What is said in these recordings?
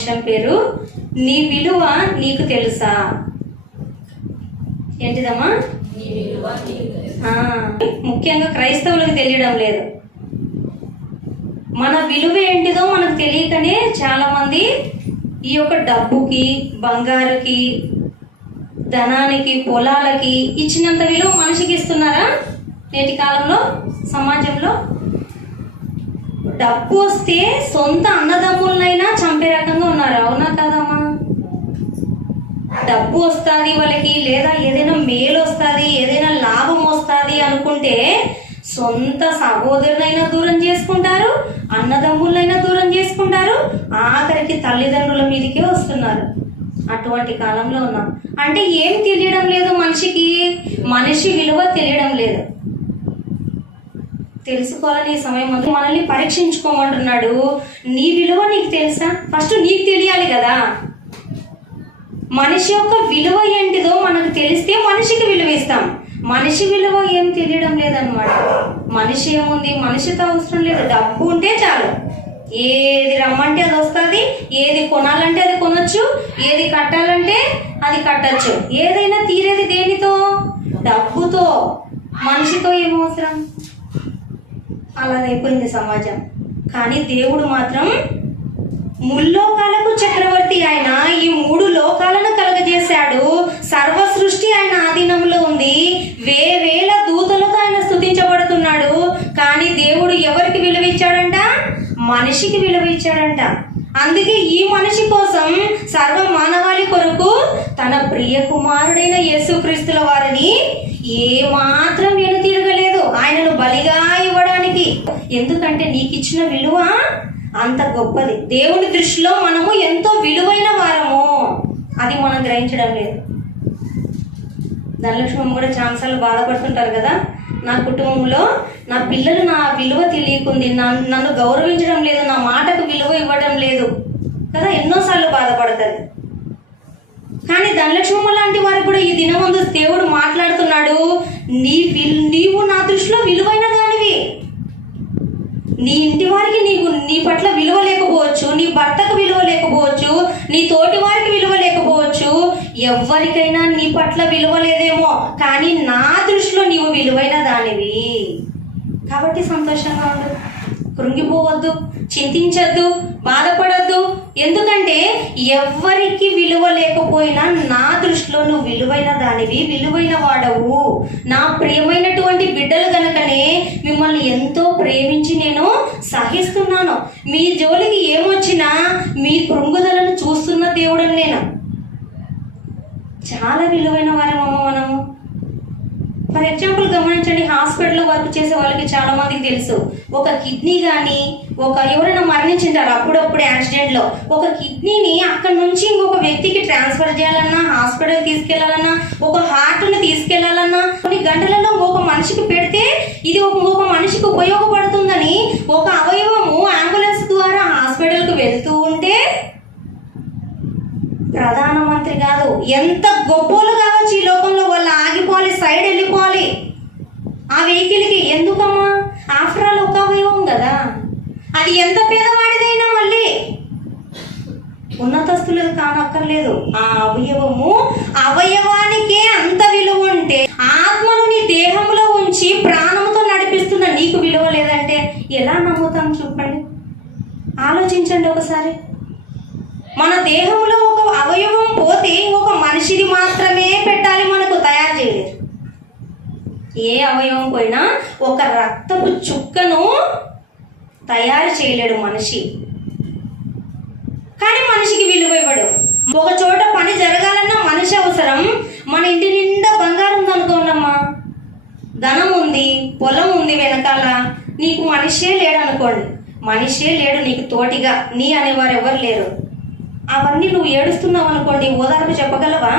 విషయం పేరు నీ విలువ నీకు తెలుసా. ఏంటిదమ్మా? ముఖ్యంగా క్రైస్తవులకు తెలియడం లేదు. మన విలువ ఏంటిదో మనకు తెలియకనే చాలా మంది ఈ యొక్క డబ్బుకి, బంగారుకి, ధనానికి, పొలాలకి ఇచ్చినంత విలువ మనిషికి ఇస్తున్నారా? నేటి కాలంలో సమాజంలో డబ్బు వస్తే సొంత అన్నదమ్ములనైనా చంపే రకంగా ఉన్నారు. అవునా కాదమ్మా? డబ్బు వస్తుంది వాళ్ళకి, లేదా ఏదైనా మేలు వస్తుంది, ఏదైనా లాభం వస్తుంది అనుకుంటే సొంత సహోదరునైనా దూరం చేసుకుంటారు, అన్నదమ్ములైనా దూరం చేసుకుంటారు, ఆఖరికి తల్లిదండ్రుల మీదకే వస్తున్నారు. అటువంటి కాలంలో ఉన్నాం. అంటే ఏం తెలియడం లేదు మనిషికి, మనిషి విలువ తెలియడం లేదు. తెలుసుకోవాలని ఈ సమయం మనల్ని పరీక్షించుకోమంటున్నాడు. నీ విలువ నీకు తెలుసా? ఫస్ట్ నీకు తెలియాలి కదా. మనిషి యొక్క విలువ ఏంటిదో మనకు తెలిస్తే మనిషికి విలువ ఇస్తాం. మనిషి విలువ ఏం తెలియడం లేదనమాట. మనిషి ఏముంది, మనిషితో అవసరం లేదు. డబ్బు ఉంటే చాలు, ఏది రమ్మంటే అది వస్తుంది, ఏది కొనాలంటే అది కొనొచ్చు, ఏది కట్టాలంటే అది కట్టచ్చు. ఏదైనా తీరేది దేనితో? డబ్బుతో. మనిషితో ఏం అవసరం? అలాగైపోయింది సమాజం. కానీ దేవుడు మాత్రం ముల్లోకాలకు చక్రవర్తి. ఆయన ఈ 3 లోకాలను కలగజేశాడు. సర్వ సృష్టి ఆయన ఆధీనంలో ఉంది. వేవేల దూతలతో ఆయన స్తుతించబడుతున్నాడు. కానీ దేవుడు ఎవరికి విలువ ఇచ్చాడంట? మనిషికి విలువ ఇచ్చాడంట. అందుకే ఈ మనిషి కోసం సర్వ మానవాళి కొరకు తన ప్రియ కుమారుడైన యేసుక్రీస్తుల వారిని ఏమాత్రం తిరగలేదు ఆయనను బలిగా ఇవ్వడానికి. ఎందుకంటే నీకు ఇచ్చిన విలువ అంత గొప్పది. దేవుని దృష్టిలో మనము ఎంతో విలువైన వారము, అది మనం గ్రహించడం లేదు. ధనలక్ష్మి కూడా చాలాసార్లు బాధపడుతుంటారు కదా, నా కుటుంబంలో నా పిల్లలు నా విలువ తెలియకుంది, నన్ను గౌరవించడం లేదు, నా మాటకు విలువ ఇవ్వడం లేదు కదా, ఎన్నోసార్లు బాధపడుతుంది. కానీ ధనలక్ష్మి లాంటి వారికి కూడా ఈ దినమందు దేవుడు మాట్లాడుతున్నాడు. నీవు నా దృష్టిలో విలువైన దానివి. నీ ఇంటి వారికి నీ పట్ల విలువ లేకపోవచ్చు, నీ భర్తకు విలువ లేకపోవచ్చు, నీ తోటి వారికి విలువ లేకపోవచ్చు, ఎవరికైనా నీ పట్ల విలువ లేదేమో, కానీ నా దృష్టిలో నీవు విలువైన దానివి. కాబట్టి సంతోషంగా ఉండు, కృంగిపోవద్దు, చింతించద్దు, బాధపడద్దు. ఎందుకంటే ఎవరికి విలువ లేకపోయినా నా దృష్టిలో నువ్వు విలువైన దానివి, విలువైన వాడవు. నా ప్రియమైనటువంటి బిడ్డలు గనకనే మిమ్మల్ని ఎంతో ప్రేమించి నేను సహిస్తున్నాను. మీ జోలికి ఏమొచ్చినా మీ కృంగుదలను చూస్తున్న దేవుడని నేను. చాలా విలువైన వారమ్మ మనము. ఫర్ ఎగ్జాంపుల్ గమనించండి, హాస్పిటల్లో వర్క్ చేసే వాళ్ళకి చాలా మందికి తెలుసు, ఒక కిడ్నీ కానీ ఎవరైనా మరణించింటారు అప్పుడప్పుడు యాక్సిడెంట్లో, ఒక కిడ్నీని అక్కడ నుంచి ఇంకొక వ్యక్తికి ట్రాన్స్ఫర్ చేయాలన్నా, హాస్పిటల్ తీసుకెళ్లాలన్నా, ఒక హార్ట్ని తీసుకెళ్లాలన్నా కొన్ని గంటలలో ఒక మనిషికి పెడితే ఇది ఒక మనిషికి ఉపయోగపడుతుందని ఒక అవయవము అంబులెన్స్ ద్వారా హాస్పిటల్కి వెళ్తూ ఉంటే ప్రధానమంత్రి కాదు, ఎంత గొప్పలు కావచ్చు ఈ లోకంలో, వాళ్ళు ఆగిపోవాలి, సైడ్ వెళ్ళిపోవాలి ఆ వెహికల్కి. ఎందుకమ్మా? ఆఫ్టర్ ఆల్ ఒక అవయవం కదా, అది ఎంత పేదవాడిదైనా మళ్ళీ ఉన్నతస్తులకు కానక్కర్లేదు. ఆ అవయవానికే అంత విలువ ఉంటే ఆత్మను నీ దేహంలో ఉంచి ప్రాణంతో నడిపిస్తున్న నీకు విలువ లేదంటే ఎలా నమ్ముతాం? చూపండి, ఆలోచించండి ఒకసారి. మన దేహంలో ఒక అవయవం పోతే ఇంకొక మనిషిని మాత్రమే పెట్టాలి, మనకు తయారు చేయలేదు. ఏ అవయవం పోయినా ఒక రక్తపు చుక్కను తయారు చేయలేడు మనిషి. కానీ మనిషికి విలువ ఇవ్వడు. ఒక చోట పని జరగాలన్నా మనిషి అవసరం. మన ఇంటి నిండా బంగారం ఉందనుకోండమ్మా, ధనం ఉంది, పొలం ఉంది వెనకాల, నీకు మనిషే లేడు అనుకోండి, మనిషే లేడు నీకు తోటిగా, నీ అనేవారు ఎవరు లేరు. అవన్నీ నువ్వు ఏడుస్తున్నావు అనుకోండి, ఓదార్పు చెప్పగలవా?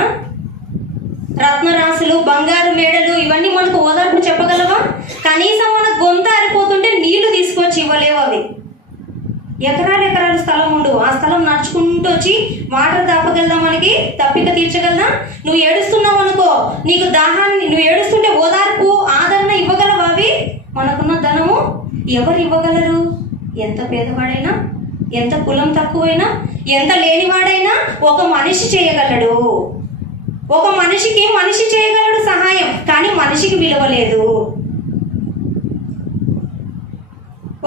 రత్నరాశులు, బంగారు మేడలు, ఇవన్నీ మనకు ఓదార్పు చెప్పగలవా? కనీసం మన గొంత ఆరిపోతుంటే నీళ్లు తీసుకొచ్చి ఇవ్వలేవు అవి. ఎకరాలు స్థలం ఉండు, ఆ స్థలం నడుచుకుంటూ వచ్చి వాటర్ దాపగలదా? మనకి తప్పిక తీర్చగలదా? నువ్వు ఏడుస్తున్నావు అనుకో, నీకు దాహాన్ని, నువ్వు ఏడుస్తుంటే ఓదార్పు, ఆదరణ ఇవ్వగలవా? అవి మనకున్న ధనము ఎవరు ఇవ్వగలరు? ఎంత పేదవాడైనా ఎంత కులం తక్కువైనా, ఎంత లేనివాడైనా ఒక మనిషి చేయగలడు. ఒక మనిషికి మనిషి చేయగలడు సహాయం, కానీ మనిషికి విలువ లేదు.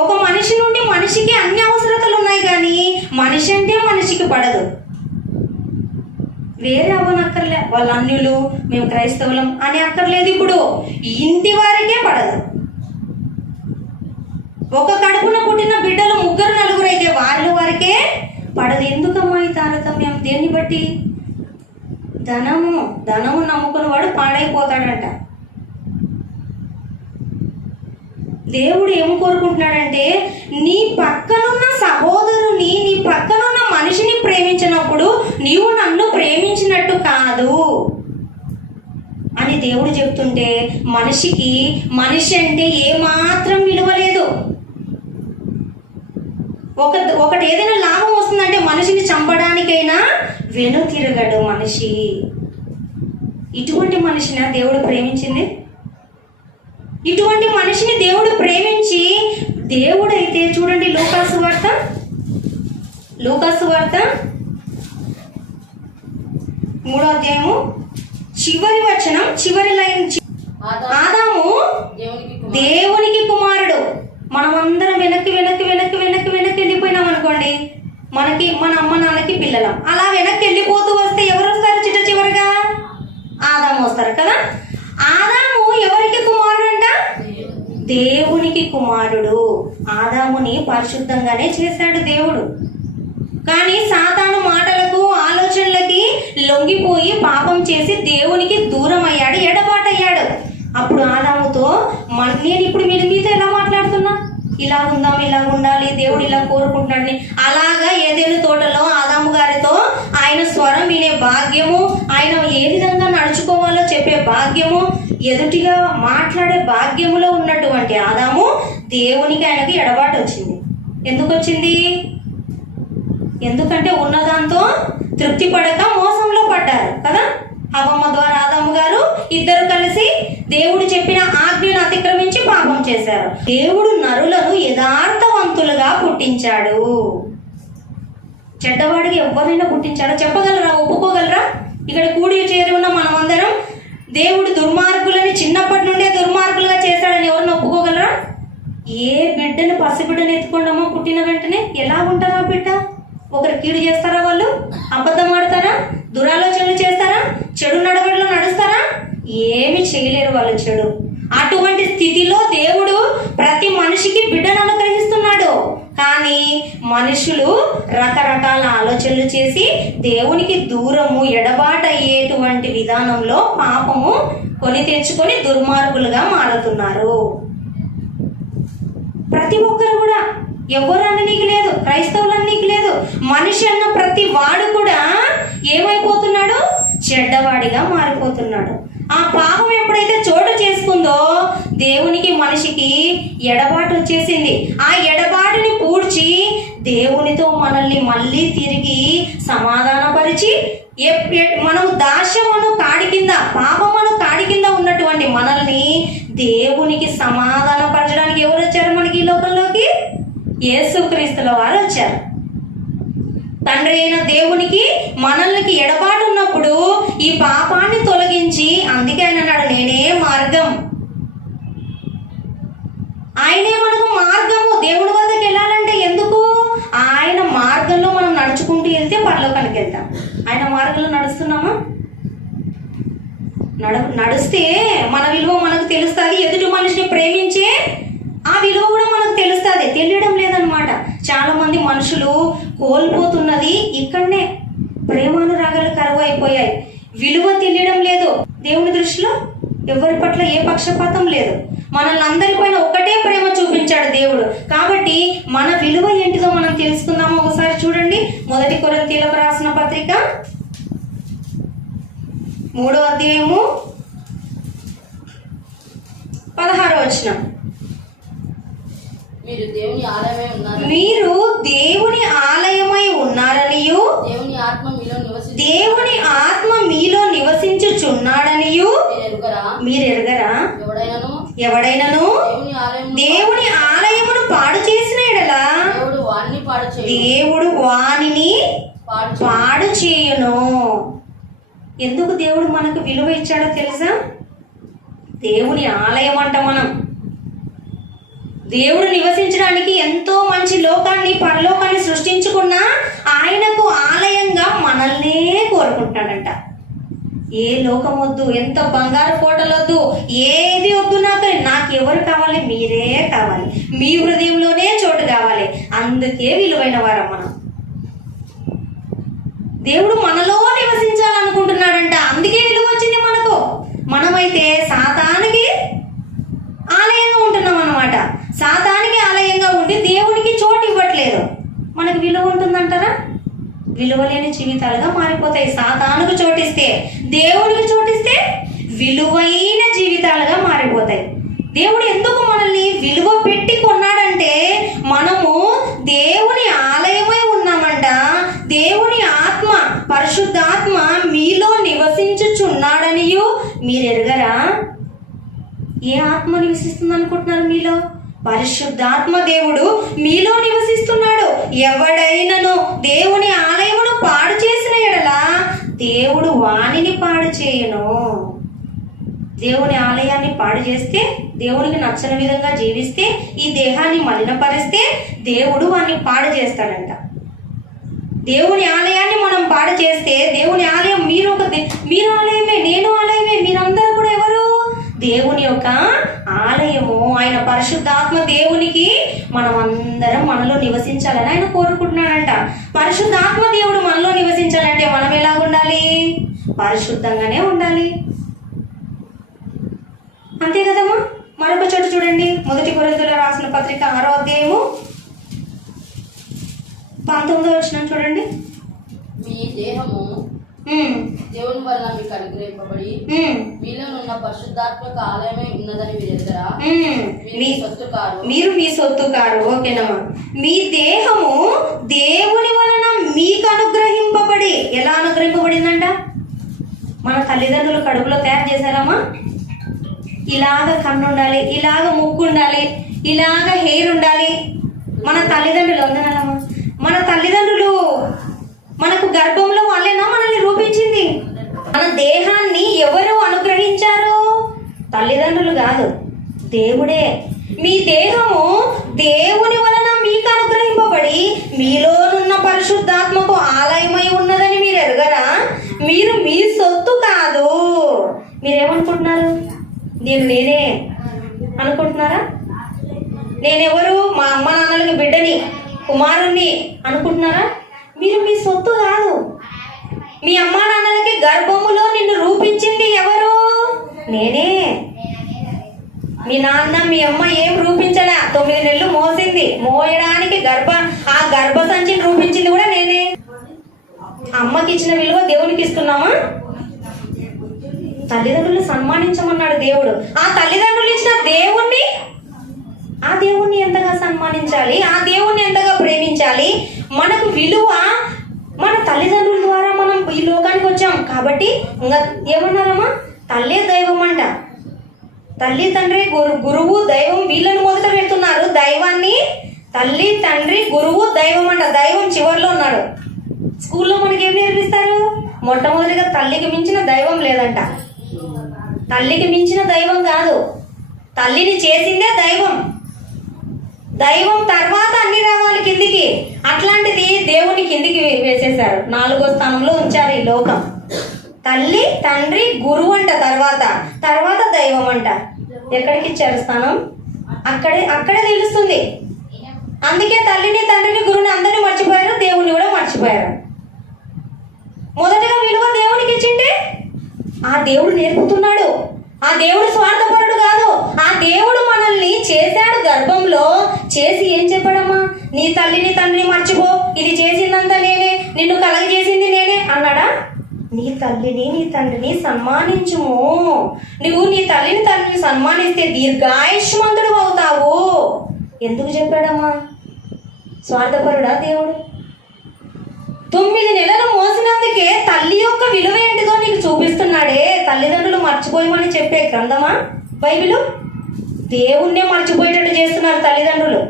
ఒక మనిషి నుండి మనిషికి అన్ని అవసరతలు ఉన్నాయి, కానీ మనిషి అంటే మనిషికి పడదు. వేరే అవ్వనక్కర్లే, వాళ్ళ అన్యులు, మేము క్రైస్తవులం అని అక్కర్లేదు. ఇప్పుడు ఇంటి వారికే పడదు. ఒక కడుపున పుట్టిన బిడ్డలు 3-4 అయితే వారికే పడదు. ఎందుకమ్మా ఈ తారతమ్యం? దేన్ని బట్టి? ధనము నమ్ముకున్న వాడు పాడైపోతాడంట. దేవుడు ఏం కోరుకుంటున్నాడంటే, నీ పక్కనున్న సహోదరుని, నీ పక్కనున్న మనిషిని ప్రేమించినప్పుడు నీవు నన్ను ప్రేమించినట్టు కాదు అని దేవుడు చెప్తుంటే, మనిషి అంటే ఏమాత్రం విలువ లేదు. ఒకటి ఏదైనా లాభం వస్తుందంటే మనిషిని చంపడానికైనా వెనుతిరగడు మనిషి. ఇటువంటి మనిషిని దేవుడు ప్రేమించింది? ఇటువంటి మనిషిని దేవుడు ప్రేమించి, దేవుడైతే చూడండి, లూకాసు వార్త 3వ అధ్యాయము చివరి వచనం, చివరి లైన్, ఆదాము దేవునికి కుమారుడు. మనమందరం వెనక్కి వెళ్ళిపోయినాం అనుకోండి, మన అమ్మ నాన్నకి పిల్లలం. అలా వెనక్కి వెళ్ళిపోతూ వస్తే ఎవరు వస్తారు? చివరిగా ఆదాము వస్తారు కదా. ఆదాము ఎవరికి కుమారుడు అంట? దేవునికి కుమారుడు. ఆదాముని పరిశుద్ధంగానే చేశాడు దేవుడు, కానీ సాతాను మాటలకు, ఆలోచనలకి లొంగిపోయి పాపం చేసి దేవునికి దూరం అయ్యాడు, ఎడబాటయ్యాడు. అప్పుడు ఆదాముతో, నేను ఇప్పుడు మీతో ఎలా మాట్లాడుతున్నా, ఇలా ఉందాం, ఇలా ఉండాలి, దేవుడు ఇలా కోరుకుంటున్నాడని, అలాగా ఏదైనా తోటలో ఆదాము గారితో ఆయన స్వరం వినే భాగ్యము, ఆయన ఏ విధంగా నడుచుకోవాలో చెప్పే భాగ్యము, ఎదుటిగా మాట్లాడే భాగ్యములో ఉన్నటువంటి ఆదాము దేవునికి, ఆయనకి ఎడబాటు వచ్చింది. ఎందుకు వచ్చింది? ఎందుకంటే ఉన్నదాంతో తృప్తి పడక మోసంలో పడ్డారు కదా. హవ్వమ్మ ద్వారా ఆదాము గారు ఇద్దరు కలిసి దేవుడు చెప్పిన ఆజ్ఞను అతిక్రమించి పాపం చేశారు. దేవుడు నరులను యథార్థవంతులుగా పుట్టించాడు. చెడ్డవాడికి ఎవరైనా పుట్టించాడో చెప్పగలరా? ఒప్పుకోగలరా? ఇక్కడ కూడి చేరి ఉన్న మనమందరం దేవుడు దుర్మార్గులని చిన్నప్పటి నుండే దుర్మార్గులుగా చేశాడని ఎవరిని ఒప్పుకోగలరా? ఏ బిడ్డను, పసిబిడ్డను ఎత్తుకోండమో పుట్టిన వెంటనే ఎలా ఉంటారా బిడ్డ? ఒకరు కీడు చేస్తారా? వాళ్ళు అబద్ధం ఆడతారా? దురాలోచనలు చేస్తారా? చెడు నడవడిలో నడుస్తారా? ఏమి చేయలేరు వాళ్ళు చెడు. అటువంటి స్థితిలో దేవుడు ప్రతి మనిషికి బిడ్డను అనుగ్రహిస్తున్నాడు. కానీ మనుషులు రకరకాల ఆలోచనలు చేసి దేవునికి దూరము, ఎడబాటు అయ్యేటువంటి విధానంలో పాపము కొని తెచ్చుకొని దుర్మార్గులుగా మారుతున్నారు. ప్రతి ఒక్కరు కూడా, ఎవరు అన్నీకి లేదు, క్రైస్తవులన్నీకి లేదు, మనిషి అన్న ప్రతి వాడు కూడా ఏమైపోతున్నాడు? చెడ్డవాడిగా మారిపోతున్నాడు. ఆ పాపం ఎప్పుడైతే చోటు చేసుకుందో దేవునికి, మనిషికి ఎడబాటు వచ్చేసింది. ఆ ఎడబాటుని పూడ్చి దేవునితో మనల్ని మళ్ళీ తిరిగి సమాధానపరిచి, మనం దాస్యమును కాడి కింద, పాపమును కాడి కింద ఉన్నటువంటి మనల్ని దేవునికి సమాధానపరచడానికి ఎవరు వచ్చారు మనకి ఈ లోకంలోకి? యేసుక్రీస్తుల వారు వచ్చారు. తండ్రి అయిన దేవునికి మనల్ని ఎడబాటు ఉన్నప్పుడు ఈ పాపాన్ని తొలగించి, అందుకే ఆయన అన్నాడు, నేనే మార్గం. ఆయనే మనకు మార్గము. దేవుడి వద్దకు వెళ్ళాలంటే ఎందుకు? ఆయన మార్గంలో మనం నడుచుకుంటూ వెళ్తే పరలోకానికి వెళ్తాం. ఆయన మార్గంలో నడుస్తున్నామా? నడిస్తే మన విలువ మనకు తెలుస్తుంది. ఎదుటి మనిషిని ప్రేమించే ఆ విలువ కూడా మనకు తెలుస్తుంది. తెలియడం లేదనమాట. చాలా మంది మనుషులు కోల్పోతున్నది ఇక్కడనే. ప్రేమానురాగాలు కరువు అయిపోయాయి. విలువ తెలియడం లేదు. దేవుని దృష్టిలో ఎవరి పట్ల ఏ పక్షపాతం లేదు. మనల్ని అందరిపైన ఒకటే ప్రేమ చూపించాడు దేవుడు. కాబట్టి మన విలువ ఏంటిదో మనం తెలుసుకుందాము. ఒకసారి చూడండి, 1 కొరింథీయులకు రాసిన పత్రిక 3వ అధ్యాయము 16వ వచనం. మీరు దేవుని ఆలయమై ఉన్నారనియు, దేవుని ఆత్మ మీలో నివసించుచున్నాడనియు మీరు ఎరుగరా? ఎవడైనను దేవుని ఆలయమును పాడు చేసిన యెడల దేవుడు వానిని పాడు చేయును. ఎందుకు దేవుడు మనకు విలువ ఇచ్చాడో తెలుసా? దేవుని ఆలయం అంట మనం. దేవుడు నివసించడానికి ఎంతో మంచి లోకాన్ని, పరలోకాన్ని సృష్టించుకున్నా ఆయనకు ఆలయంగా మనల్నే కోరుకుంటాడంట. ఏ లోకం వద్దు, ఎంత బంగారు కోటలు వద్దు, ఏది వద్దు, నాకు ఎవరు కావాలి? మీరే కావాలి. మీ హృదయంలోనే చోటు కావాలి. అందుకే విలువైన వారం మనం. దేవుడు మనలో నివసించాలనుకుంటున్నాడంట. అందుకే విలువ వచ్చింది మనకు. మనమైతే సాతానికి ఆలయంగా ఉంటున్నాం అన్నమాట. సాతానికి ఆలయంగా ఉండి దేవునికి చోటు ఇవ్వట్లేదు. మనకు విలువ ఉంటుందంటారా? విలువ లేని జీవితాలుగా మారిపోతాయి. సాతానుకు చోటిస్తే, దేవునికి చోటిస్తే విలువైన జీవితాలుగా మారిపోతాయి. దేవుడు ఎందుకు మనల్ని విలువ పెట్టి కొన్నాడంటే మనము దేవుని ఆలయమై ఉన్నామంట. దేవుని ఆత్మ, పరిశుద్ధాత్మ మీలో నివసించుచున్నాడనియు మీరు ఎరుగరా? ఏ ఆత్మ నివసిస్తుంది అనుకుంటున్నారు మీలో? పరిశుద్ధాత్మ దేవుడు మీలో నివసిస్తున్నాడు. ఎవడైనను దేవుని ఆలయమును పాడు చేసిన ఎడల దేవుడు వానిని పాడు చేయును. దేవుని ఆలయాన్ని పాడు చేస్తే, దేవునికి నచ్చని విధంగా జీవిస్తే, ఈ దేహాన్ని మలినపరిస్తే దేవుడు వాన్ని పాడు చేస్తాడంట. దేవుని ఆలయాన్ని మనం పాడు చేస్తే, దేవుని ఆలయం మీరు ఆలయమే, నేను ఆలయమే, మీరందరూ కూడా ఎవరు? దేవుని యొక్క ఆలయము. ఆయన పరిశుద్ధాత్మ దేవునికి మనం అందరం మనలో నివసించాలని ఆయన కోరుకుంటున్నాడంట. పరిశుద్ధాత్మ దేవుడు మనలో నివసించాలంటే మనం ఎలా ఉండాలి? పరిశుద్ధంగానే ఉండాలి. అంతే కదమ్మా. మరొక చోటు చూడండి, 1 కొరింథీయులకు రాసిన పత్రిక 6వ అధ్యాయము 19వ వచనం చూడండి. మీ దేహము దేవుని వలన మీకు అనుగ్రహింపబడి మీలోనున్న పరిశుద్ధాత్మక ఆలయమే ఉన్నదని మీరు ఎరుగరా? మీరు మీ సొత్తు కారు. ఓకేనమ్మా. మీ దేహము దేవుని వలన మీకు అనుగ్రహింపబడి. ఎలా అనుగ్రహింపబడిందంట? మన తల్లిదండ్రులు కడుపులో తయారు చేశారమ్మా. ఇలాగ కన్ను ఉండాలి, ఇలాగ ముక్కు ఉండాలి, ఇలాగ హెయిర్ ఉండాలి. మన తల్లిదండ్రులు వందనాలమ్మా. మన తల్లిదండ్రులు మనకు గర్భంలో వాళ్ళేనా మనల్ని రూపించింది? మన దేహాన్ని ఎవరు అనుగ్రహించారు? తల్లిదండ్రులు కాదు, దేవుడే. మీ దేహము దేవుని వలన మీకు అనుగ్రహింపబడి మీలోనున్న పరిశుద్ధాత్మకు ఆలయమై ఉన్నదని మీరు ఎరుగరా? మీరు మీ సొత్తు కాదు. మీరేమనుకుంటున్నారు? నేనే అనుకుంటున్నారా? నేనెవరు? మా అమ్మ నాన్నలకు బిడ్డని, కుమారుణ్ణి అనుకుంటున్నారా? మీరు మీ సొత్తు కాదు. మీ అమ్మా నాన్నలకి గర్భములో నిన్ను రూపించింది ఎవరు? నేనే. మీ నాన్న మీ అమ్మ ఏం రూపించడా? 9 నెలలు మోసింది. మోయడానికి ఆ గర్భ సంచిని రూపించింది కూడా నేనే. అమ్మకి ఇచ్చిన విలువ దేవునికి ఇస్తున్నామా? తల్లిదండ్రులు సన్మానించమన్నాడు దేవుడు. ఆ తల్లిదండ్రులు ఇచ్చిన ఆ దేవుణ్ణి ఎంతగా సన్మానించాలి, ఆ దేవుణ్ణి ఎంతగా ప్రేమించాలి. మనకు విలువ మన తల్లిదండ్రుల ద్వారా మనం ఈ లోకానికి వచ్చాం కాబట్టి ఇంకా ఏమన్నారమ్మా? తల్లే దైవం అంట. తల్లి తండ్రి గురువు దైవం వీళ్ళని మొదట పెడుతున్నారు. దైవాన్ని తల్లి తండ్రి గురువు దైవం అంట. దైవం చివరిలో ఉన్నాడు. స్కూల్లో మనకి ఏం నేర్పిస్తారు? మొట్టమొదటిగా తల్లికి మించిన దైవం లేదంట. తల్లికి మించిన దైవం కాదు, తల్లిని చేసిందే దైవం. దైవం తర్వాత అన్ని రావాలి కిందికి. అట్లాంటిది దేవుని కిందికి వేసేశారు, 4వ స్థానంలో ఉంచారు ఈ లోకం. తల్లి తండ్రి గురువు అంట, తర్వాత దైవం అంట. ఎక్కడికి ఇచ్చారు స్థానం? అక్కడే తెలుస్తుంది. అందుకే తల్లిని తండ్రిని గురువుని అందరినీ మర్చిపోయారు, దేవుని కూడా మర్చిపోయారు. మొదటగా విలువ దేవునికి ఇచ్చింటే ఆ దేవుడు నేర్పుతున్నాడు. ఆ దేవుడు స్వార్థపరుడు కాదు. ఆ దేవుడు మనల్ని చేశాడు గర్భంలో. చేసి ఏం చెప్పాడమ్మా? నీ తల్లిని తండ్రిని మర్చిపో, ఇది చేసిందంతా నేనే, నిన్ను కలగజేసింది నేనే అన్నాడా? నీ తల్లిని నీ తండ్రిని సన్మానించుము. నువ్వు నీ తల్లిని తండ్రిని సన్మానిస్తే దీర్ఘాయుష్మంతుడు అవుతావు. ఎందుకు చెప్పాడమ్మా? స్వార్థపరుడా దేవుడు? 9 నెలలు మోసినందుకే తల్లి యొక్క విలువ ఏంటిదో నీకు చూపిస్తున్నాడే. తల్లిదండ్రులు మర్చిపోయమని చెప్పే గ్రంథమా బైబిలు? దేవుణ్ణే మర్చిపోయేటట్టు చేస్తున్నారు తల్లిదండ్రులు.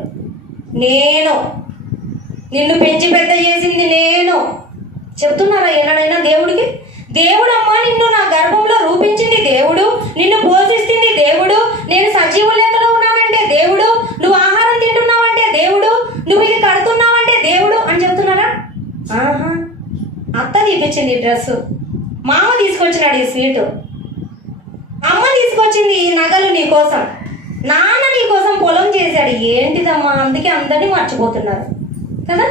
నిన్ను పెంచి పెద్ద చేసింది నేను. చెప్తున్నారా ఎన్నడైనా దేవుడికి? దేవుడమ్మా నిన్ను నా గర్భంలో రూపించింది దేవుడు, నిన్ను పోషిస్తుంది దేవుడు, నేను సజీవ లెక్కలో ఉన్నానంటే దేవుడు, నువ్వు ఆహారం తింటున్నావంటే దేవుడు, నువ్వు ఇది కడుతున్నావంటే దేవుడు అని చెప్తున్నారా? ఆహా, అత్త తీపిచ్చింది ఈ డ్రెస్సు, మామ తీసుకొచ్చినాడు ఈ స్వీటు, అమ్మ తీసుకొచ్చింది ఈ నగలు నీ కోసం, నాన్న నీ కోసం పొలం చేశాడు. ఏంటిదమ్మా? అందుకే అందరినీ మర్చిపోతున్నారు కదా.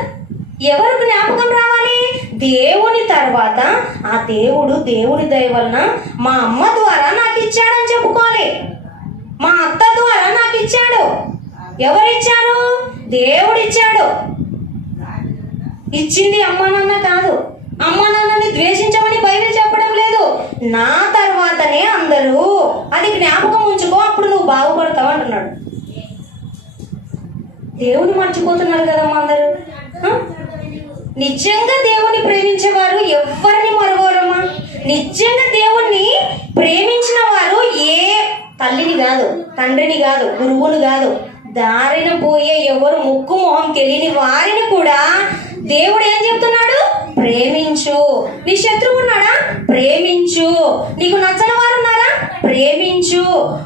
ఎవరు జ్ఞాపకం రావాలి? దేవుని తర్వాత ఆ దేవుని దయ వలన మా అమ్మ ద్వారా నాకు ఇచ్చాడని చెప్పుకోవాలి. మా అత్త ద్వారా నాకు ఇచ్చాడు. ఎవరిచ్చారు? దేవుడిచ్చాడు. ఇచ్చింది అమ్మా నాన్న కాదు. అమ్మా నాన్నని ద్వేషించమని బైబిల్ చెప్పడం లేదు. నా తర్వాతనే అందరూ, అది జ్ఞాపకం ఉంచుకో, అప్పుడు నువ్వు బాగుపడతావు అంటున్నాడు. దేవుని మర్చిపోతున్నారు కదమ్మా అందరూ. నిజంగా దేవుని ప్రేమించేవారు ఎవరిని మరవరమ్మా? నిజంగా దేవుణ్ణి ప్రేమించిన వారు ఏ తల్లిని కాదు, తండ్రిని కాదు, గురువుని కాదు, దారిన పోయే ఎవరు ముక్కు మొహం తెలియని వారిని కూడా దేవుడు ఏం చెప్తున్నాడు? ప్రేమించు. నీ శత్రువు ఉన్నాడా? ప్రేమించు. నీకు నచ్చని వారు ఉన్నారా? ప్రేమించు.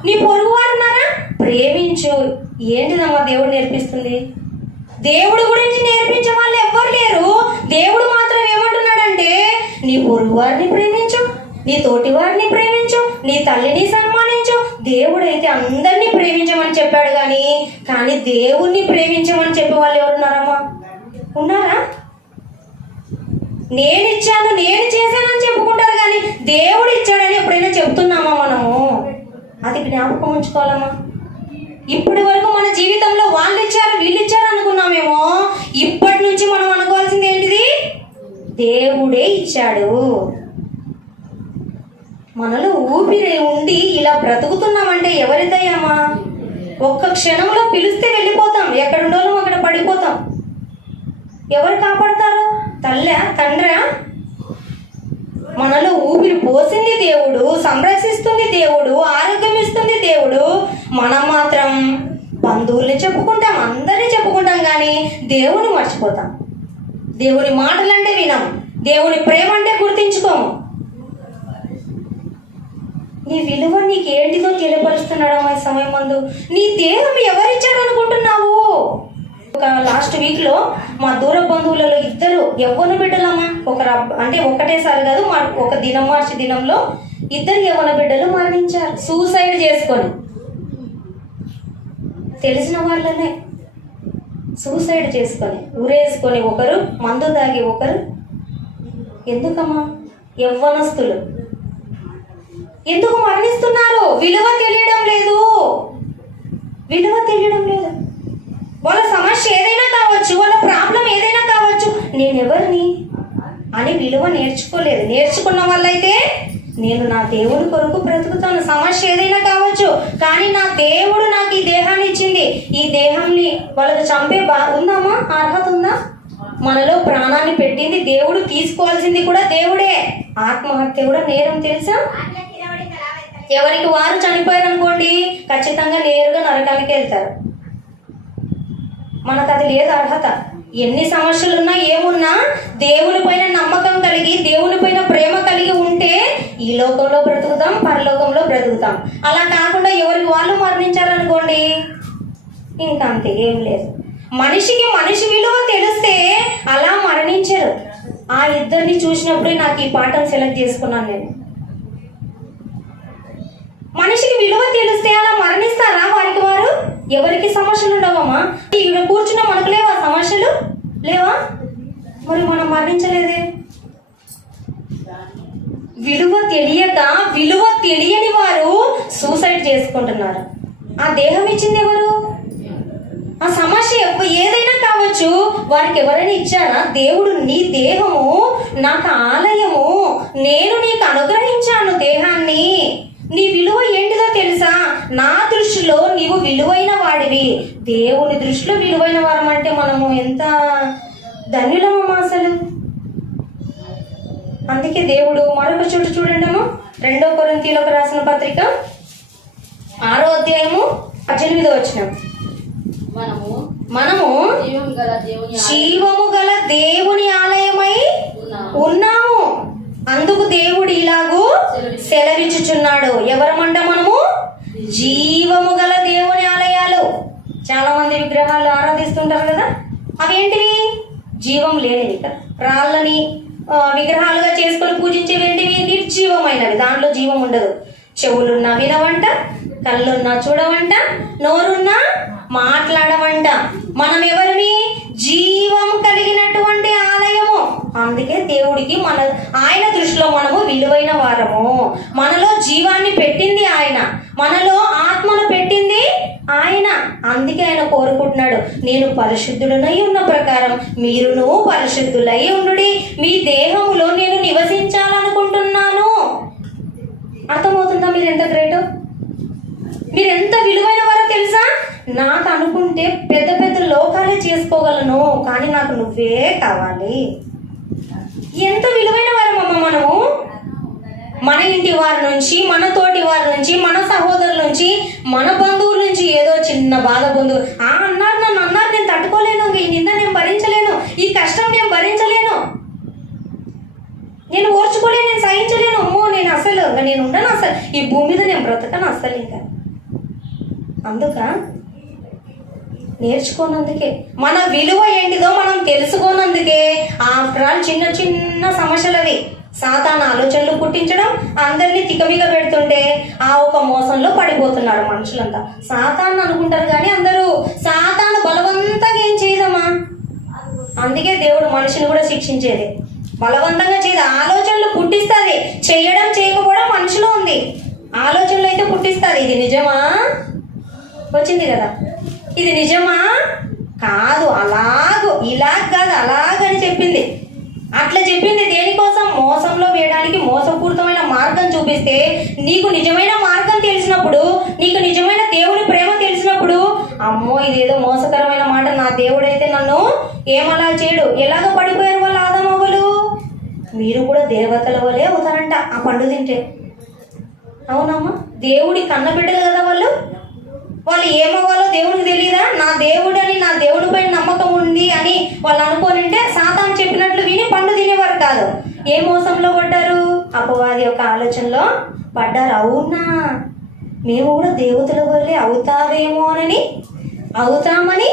నీ పొరుగు వారు ఉన్నారా? ప్రేమించు. ఏంటిదమ్మా దేవుడు నేర్పిస్తుంది? దేవుడు గురించి నేర్పించే వాళ్ళు ఎవ్వరు లేరు. దేవుడు మాత్రం ఏమంటున్నాడంటే నీ పొరుగు వారిని ప్రేమించు, నీ తోటి వారిని ప్రేమించు, నీ తల్లిని సన్మానించు. దేవుడైతే అందరినీ ప్రేమించమని చెప్పాడు కానీ దేవుణ్ణి ప్రేమించమని చెప్పే వాళ్ళు ఎవరున్నారమ్మా? ఉన్నారా? నేను ఇచ్చాను, నేను చేశానని చెప్పుకుంటారు కానీ దేవుడు ఇచ్చాడని ఎప్పుడైనా చెప్తున్నామా మనము? అది జ్ఞాపకం ఉంచుకోవాలమ్మా. ఇప్పటి వరకు మన జీవితంలో వాళ్ళు ఇచ్చారు వీళ్ళు ఇచ్చారు అనుకున్నామేమో. ఇప్పటి నుంచి మనం అనుకోవాల్సింది ఏంటిది? దేవుడే ఇచ్చాడు. మనలో ఊపిరి ఉండి ఇలా బ్రతుకుతున్నామంటే ఎవరి దయమ్మా? ఒక్క క్షణంలో పిలిస్తే వెళ్ళిపోతాం, ఎక్కడుండోలో అక్కడ పడిపోతాం. ఎవరు కాపాడతారు? తల్లా, తండ్రా? మనలో ఊపిరి పోసింది దేవుడు, సంరక్షిస్తుంది దేవుడు, ఆరోగ్యం ఇస్తుంది దేవుడు. మనం మాత్రం బంధువుల్ని చెప్పుకుంటాం, అందరినీ చెప్పుకుంటాం కానీ దేవుని మర్చిపోతాం. దేవుని మాటలంటే వినం, దేవుని ప్రేమ అంటే గుర్తించుకోము. నీ విలువ నీకేంటిదో తెలియపరుస్తున్నాడు ఈ సమయం ముందు. నీ దేహం ఎవరిచ్చాడు అనుకుంటున్నావు? లాస్ట్ వీక్ లో మా దూర బంధువులలో ఇద్దరు యవ్వన బిడ్డలమ్మా, అంటే ఒకటేసారి కాదు, ఒక దినం మార్చి దినంలో ఇద్దరు యవ్వన బిడ్డలు మరణించారు సూసైడ్ చేసుకొని. తెలిసిన వాళ్ళనే సూసైడ్ చేసుకొని, ఊరేసుకొని, ఒకరు మందు తాగి ఒకరు. ఎందుకమ్మా? యవ్వనస్తులు ఎందుకు మరణిస్తున్నారు? విలువ తెలియడం లేదు. విలువ తెలియడం లేదు. వాళ్ళ సమస్య ఏదైనా కావచ్చు, వాళ్ళ ప్రాబ్లం ఏదైనా కావచ్చు, నేనెవరిని అని విలువ నేర్చుకోలేదు. నేర్చుకున్న వాళ్ళైతే నేను నా దేవుడి కొరకు బ్రతుకుతాను, సమస్య ఏదైనా కావచ్చు, కానీ నా దేవుడు నాకు ఈ దేహాన్ని ఇచ్చింది, ఈ దేహాన్ని వాళ్ళకి చంపే ఉందామా? అర్హత ఉందా? మనలో ప్రాణాన్ని పెట్టింది దేవుడు, తీసుకోవాల్సింది కూడా దేవుడే. ఆత్మహత్య కూడా నేరం తెలుసా? ఎవరికి వారు చనిపోయారు అనుకోండి, ఖచ్చితంగా నేరుగా నరకానికి వెళ్తారు. మనకు అది లేదు అర్హత. ఎన్ని సమస్యలున్నా ఏమున్నా దేవుని పైన నమ్మకం కలిగి, దేవుని పైన ప్రేమ కలిగి ఉంటే ఈ లోకంలో బ్రతుకుతాం, పరలోకంలో బ్రతుకుతాం. అలా కాకుండా ఎవరికి వాళ్ళు మరణించారనుకోండి, ఇంకా అంతే, ఏం లేదు. మనిషికి మనిషి విలువ తెలిస్తే అలా మరణించరు. ఆ ఇద్దరిని చూసినప్పుడే నాకు ఈ పాఠం సెలెక్ట్ చేసుకున్నాను నేను. మనిషికి విలువ తెలిస్తే అలా మరణిస్తారా వారికి వారు? ఎవరికి సమస్యలు ఉండవమ్మా? ఇక్కడ కూర్చున్న మనకు లేవా సమస్యలు? లేవా? మరి మనం మరణించలేదే. విలువ తెలియక, విలువ తెలియని వారు సూసైడ్ చేసుకుంటున్నారు. ఆ దేహం ఇచ్చింది ఎవరు? ఆ సమస్య ఏదైనా కావచ్చు, వారికి ఎవరైనా ఇచ్చారా? దేవుడు నీ దేహము నాకు ఆలయము, నేను నీకు అనుగ్రహించాను దేహాన్ని. నీ విలువ ఏంటిదో తెలుసా? నా దృష్టిలో నీవు విలువైన వాడివి. దేవుని దృష్టిలో విలువైన వారం అంటే మనము ఎంత ధన్యులమమ్మా అసలు. అందుకే దేవుడు మరొక చోటు చూడండమ్మా, 2 కొరింథీయులకు రాసిన పత్రిక 6వ అధ్యాయము 18వ వచనం. మనము మనము జీవము గల దేవుని ఆలయమై ఉన్నాము. అందుకు దేవుడు ఇలాగూ సెలవిచ్చుచున్నాడు. ఎవరమంట మనము? జీవము గల దేవుని ఆలయాలు. చాలా మంది విగ్రహాలు ఆరాధిస్తుంటారు కదా, అవేంటివి? జీవం లేనివి కదా. రాళ్ళని విగ్రహాలుగా చేసుకొని పూజించేవి ఏంటివి? నిర్జీవమైనవి, దాంట్లో జీవం ఉండదు. చెవులున్నా వినవంట, కళ్ళున్నా చూడవంట, నోరున్నా మాట్లాడవంట. మనం ఎవరిని? జీవం కలిగినటువంటి ఆలయము. అందుకే దేవుడికి ఆయన దృష్టిలో మనము విలువైన వారము. మనలో జీవాన్ని పెట్టింది ఆయన, మనలో ఆత్మను పెట్టింది ఆయన. అందుకే ఆయన కోరుకుంటున్నాడు, నేను పరిశుద్ధుడనై ఉన్న ప్రకారం మీరును పరిశుద్ధులై ఉండుడి, మీ దేహములో నేను నివసించాలనుకుంటున్నాను. అర్థమవుతుందా? మీరు ఎంత గ్రేటో, మీరు ఎంత విలువైన వారో తెలుసా? నాకు అనుకుంటే పెద్ద పెద్ద లోకాలే చేసుకోగలను, కానీ నాకు నువ్వే కావాలి. ఎంత విలువైన వారమమ్మ మనము. మన ఇంటి వారి నుంచి, మన తోటి వారి నుంచి, మన సహోదరుల నుంచి, మన బంధువుల నుంచి ఏదో చిన్న బాధ బంధువు అన్నారు, నన్ను అన్నారు, నేను తట్టుకోలేను, ఈ నింద నేను భరించలేను, ఈ కష్టం నేను భరించలేను, నేను ఓర్చుకోలేను, నేను సహించలేను, అమ్మో నేను అసలు నేను ఉండను, అసలు ఈ భూమి మీద నేను బ్రతకను అసలు ఇంకా. అందుక నేర్చుకోనందుకే, మన విలువ ఏంటిదో మనం తెలుసుకోనందుకే ఆఫ్టర్ ఆల్ చిన్న చిన్న సమస్యలవి సాతాను ఆలోచనలు పుట్టించడం, అందరినీ తికమిక పెడుతుంటే ఆ ఒక మోసంలో పడిపోతున్నారు మనుషులంతా. సాతాను అనుకుంటారు కానీ అందరూ సాతాను బలవంతంగా ఏం చేయదమ్మా. అందుకే దేవుడు మనిషిని కూడా శిక్షించేది. బలవంతంగా చేయదు, ఆలోచనలు పుట్టిస్తుంది. చేయడం చేయకపోవడం మనిషిలో ఉంది, ఆలోచనలు అయితే పుట్టిస్తుంది. ఇది నిజమా? వచ్చింది కదా, ఇది నిజమా? కాదు, అలాగూ ఇలా కాదు, అలాగని చెప్పింది. అట్లా చెప్పింది దేనికోసం? మోసంలో వేయడానికి. మోసపూరితమైన మార్గం చూపిస్తే నీకు నిజమైన మార్గం తెలిసినప్పుడు, నీకు నిజమైన దేవుని ప్రేమ తెలిసినప్పుడు, అమ్మో ఇదేదో మోసకరమైన మాట, నా దేవుడైతే నన్ను ఏమలా చేయడు. ఎలాగ పడిపోయారు వాళ్ళు ఆదమవ్వలు? మీరు కూడా దేవతల వలే అవుతారంట ఆ పండు తింటే. అవునమ్మా, దేవుడి కన్నబిడ్డలు కదా వాళ్ళు. వాళ్ళు ఏమవ్వాలో దేవుడికి తెలియదా? నా దేవుడని, నా దేవుడిపై నమ్మకం ఉంది అని వాళ్ళు అనుకోనింటే సాతాను చెప్పినట్లు విని పండు తినేవారు కాదు. ఏ మోసంలో పడ్డారు? అపవాది యొక్క ఆలోచనలో పడ్డారు. అవునా, మేము కూడా దేవతల వల్లే అవుతామని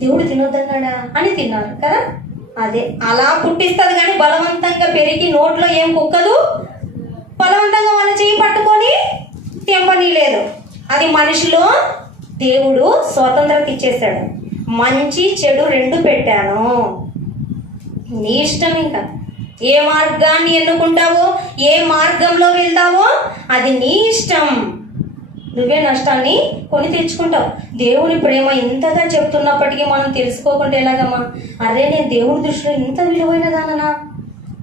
దేవుడు తినొద్దన్నాడా అని తిన్నారు కదా. అదే అలా పుట్టిస్తుంది కానీ బలవంతంగా పెరిగి నోట్లో ఏం కుక్కదు, బలవంతంగా వాళ్ళ చేయి పట్టుకొని తెంపని లేదు. అది మనిషిలో దేవుడు స్వతంత్రత ఇచ్చేస్తాడు. మంచి చెడు రెండు పెట్టాను, నీ ఇష్టం. ఇంకా ఏ మార్గాన్ని ఎన్నుకుంటావో, ఏ మార్గంలో వెళ్తావో అది నీ ఇష్టం. నువ్వే నష్టాన్ని కొని తెచ్చుకుంటావు. దేవుని ప్రేమ ఇంతగా చెప్తున్నప్పటికీ మనం తెలుసుకోకుంటే ఎలాగమ్మా? అరే నేను దేవుని దృష్టిలో ఇంత విలువైనదానా?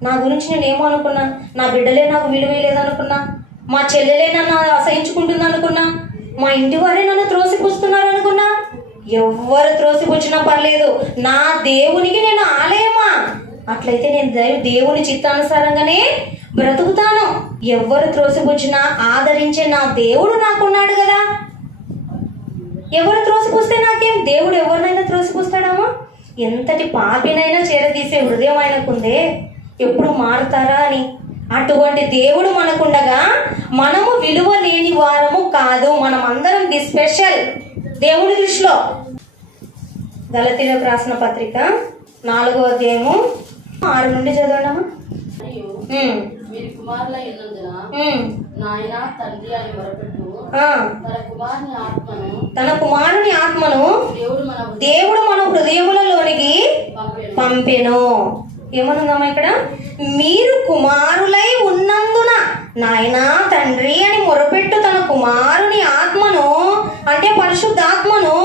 నా గురించి నేనేమో అనుకున్నా, నా బిడ్డలే నాకు విలువ లేదనుకున్నా, మా చెల్లెలే నన్ను అసహించుకుంటుంది అనుకున్నా, మా ఇంటి వారే నన్ను త్రోసిపుస్తున్నారు అనుకున్నా. ఎవరు త్రోసిపుచ్చినా పర్లేదు, నా దేవునికి నేను ఆలయమా. అట్లయితే నేను దేవుని చిత్తానుసారంగానే బ్రతుకుతాను. ఎవరు త్రోసిపుచ్చినా ఆదరించే నా దేవుడు నాకున్నాడు కదా. ఎవరు త్రోసిపుస్తే నాకేం? దేవుడు ఎవరినైనా త్రోసిపుస్తాడామా? ఎంతటి పాపినైనా చేరదీసే హృదయం ఆయనకుందే, ఎప్పుడు మారుతారా అని. అటువంటి దేవుడు మనకుండగా మనము విలువ లేని వారము కాదు. మనం అందరం ది స్పెషల్ దేవుని దృష్టిలో. గలతీయులకు రాసిన పత్రిక 4వ అధ్యాయము 6 నుండి చదవడమా. మీరు కుమారులై ఉన్నందున నాయన తండ్రి అని మొరపెట్టు, తన కుమారుని ఆత్మను దేవుడు మన హృదయములలోనికి పంపెను. ఏమనుందమ్మా ఇక్కడ? మీరు కుమారులై ఉన్నందున నాయన తండ్రి అని మొరపెట్టు, తన కుమారుని ఆత్మను అంటే పరిశుద్ధాత్మను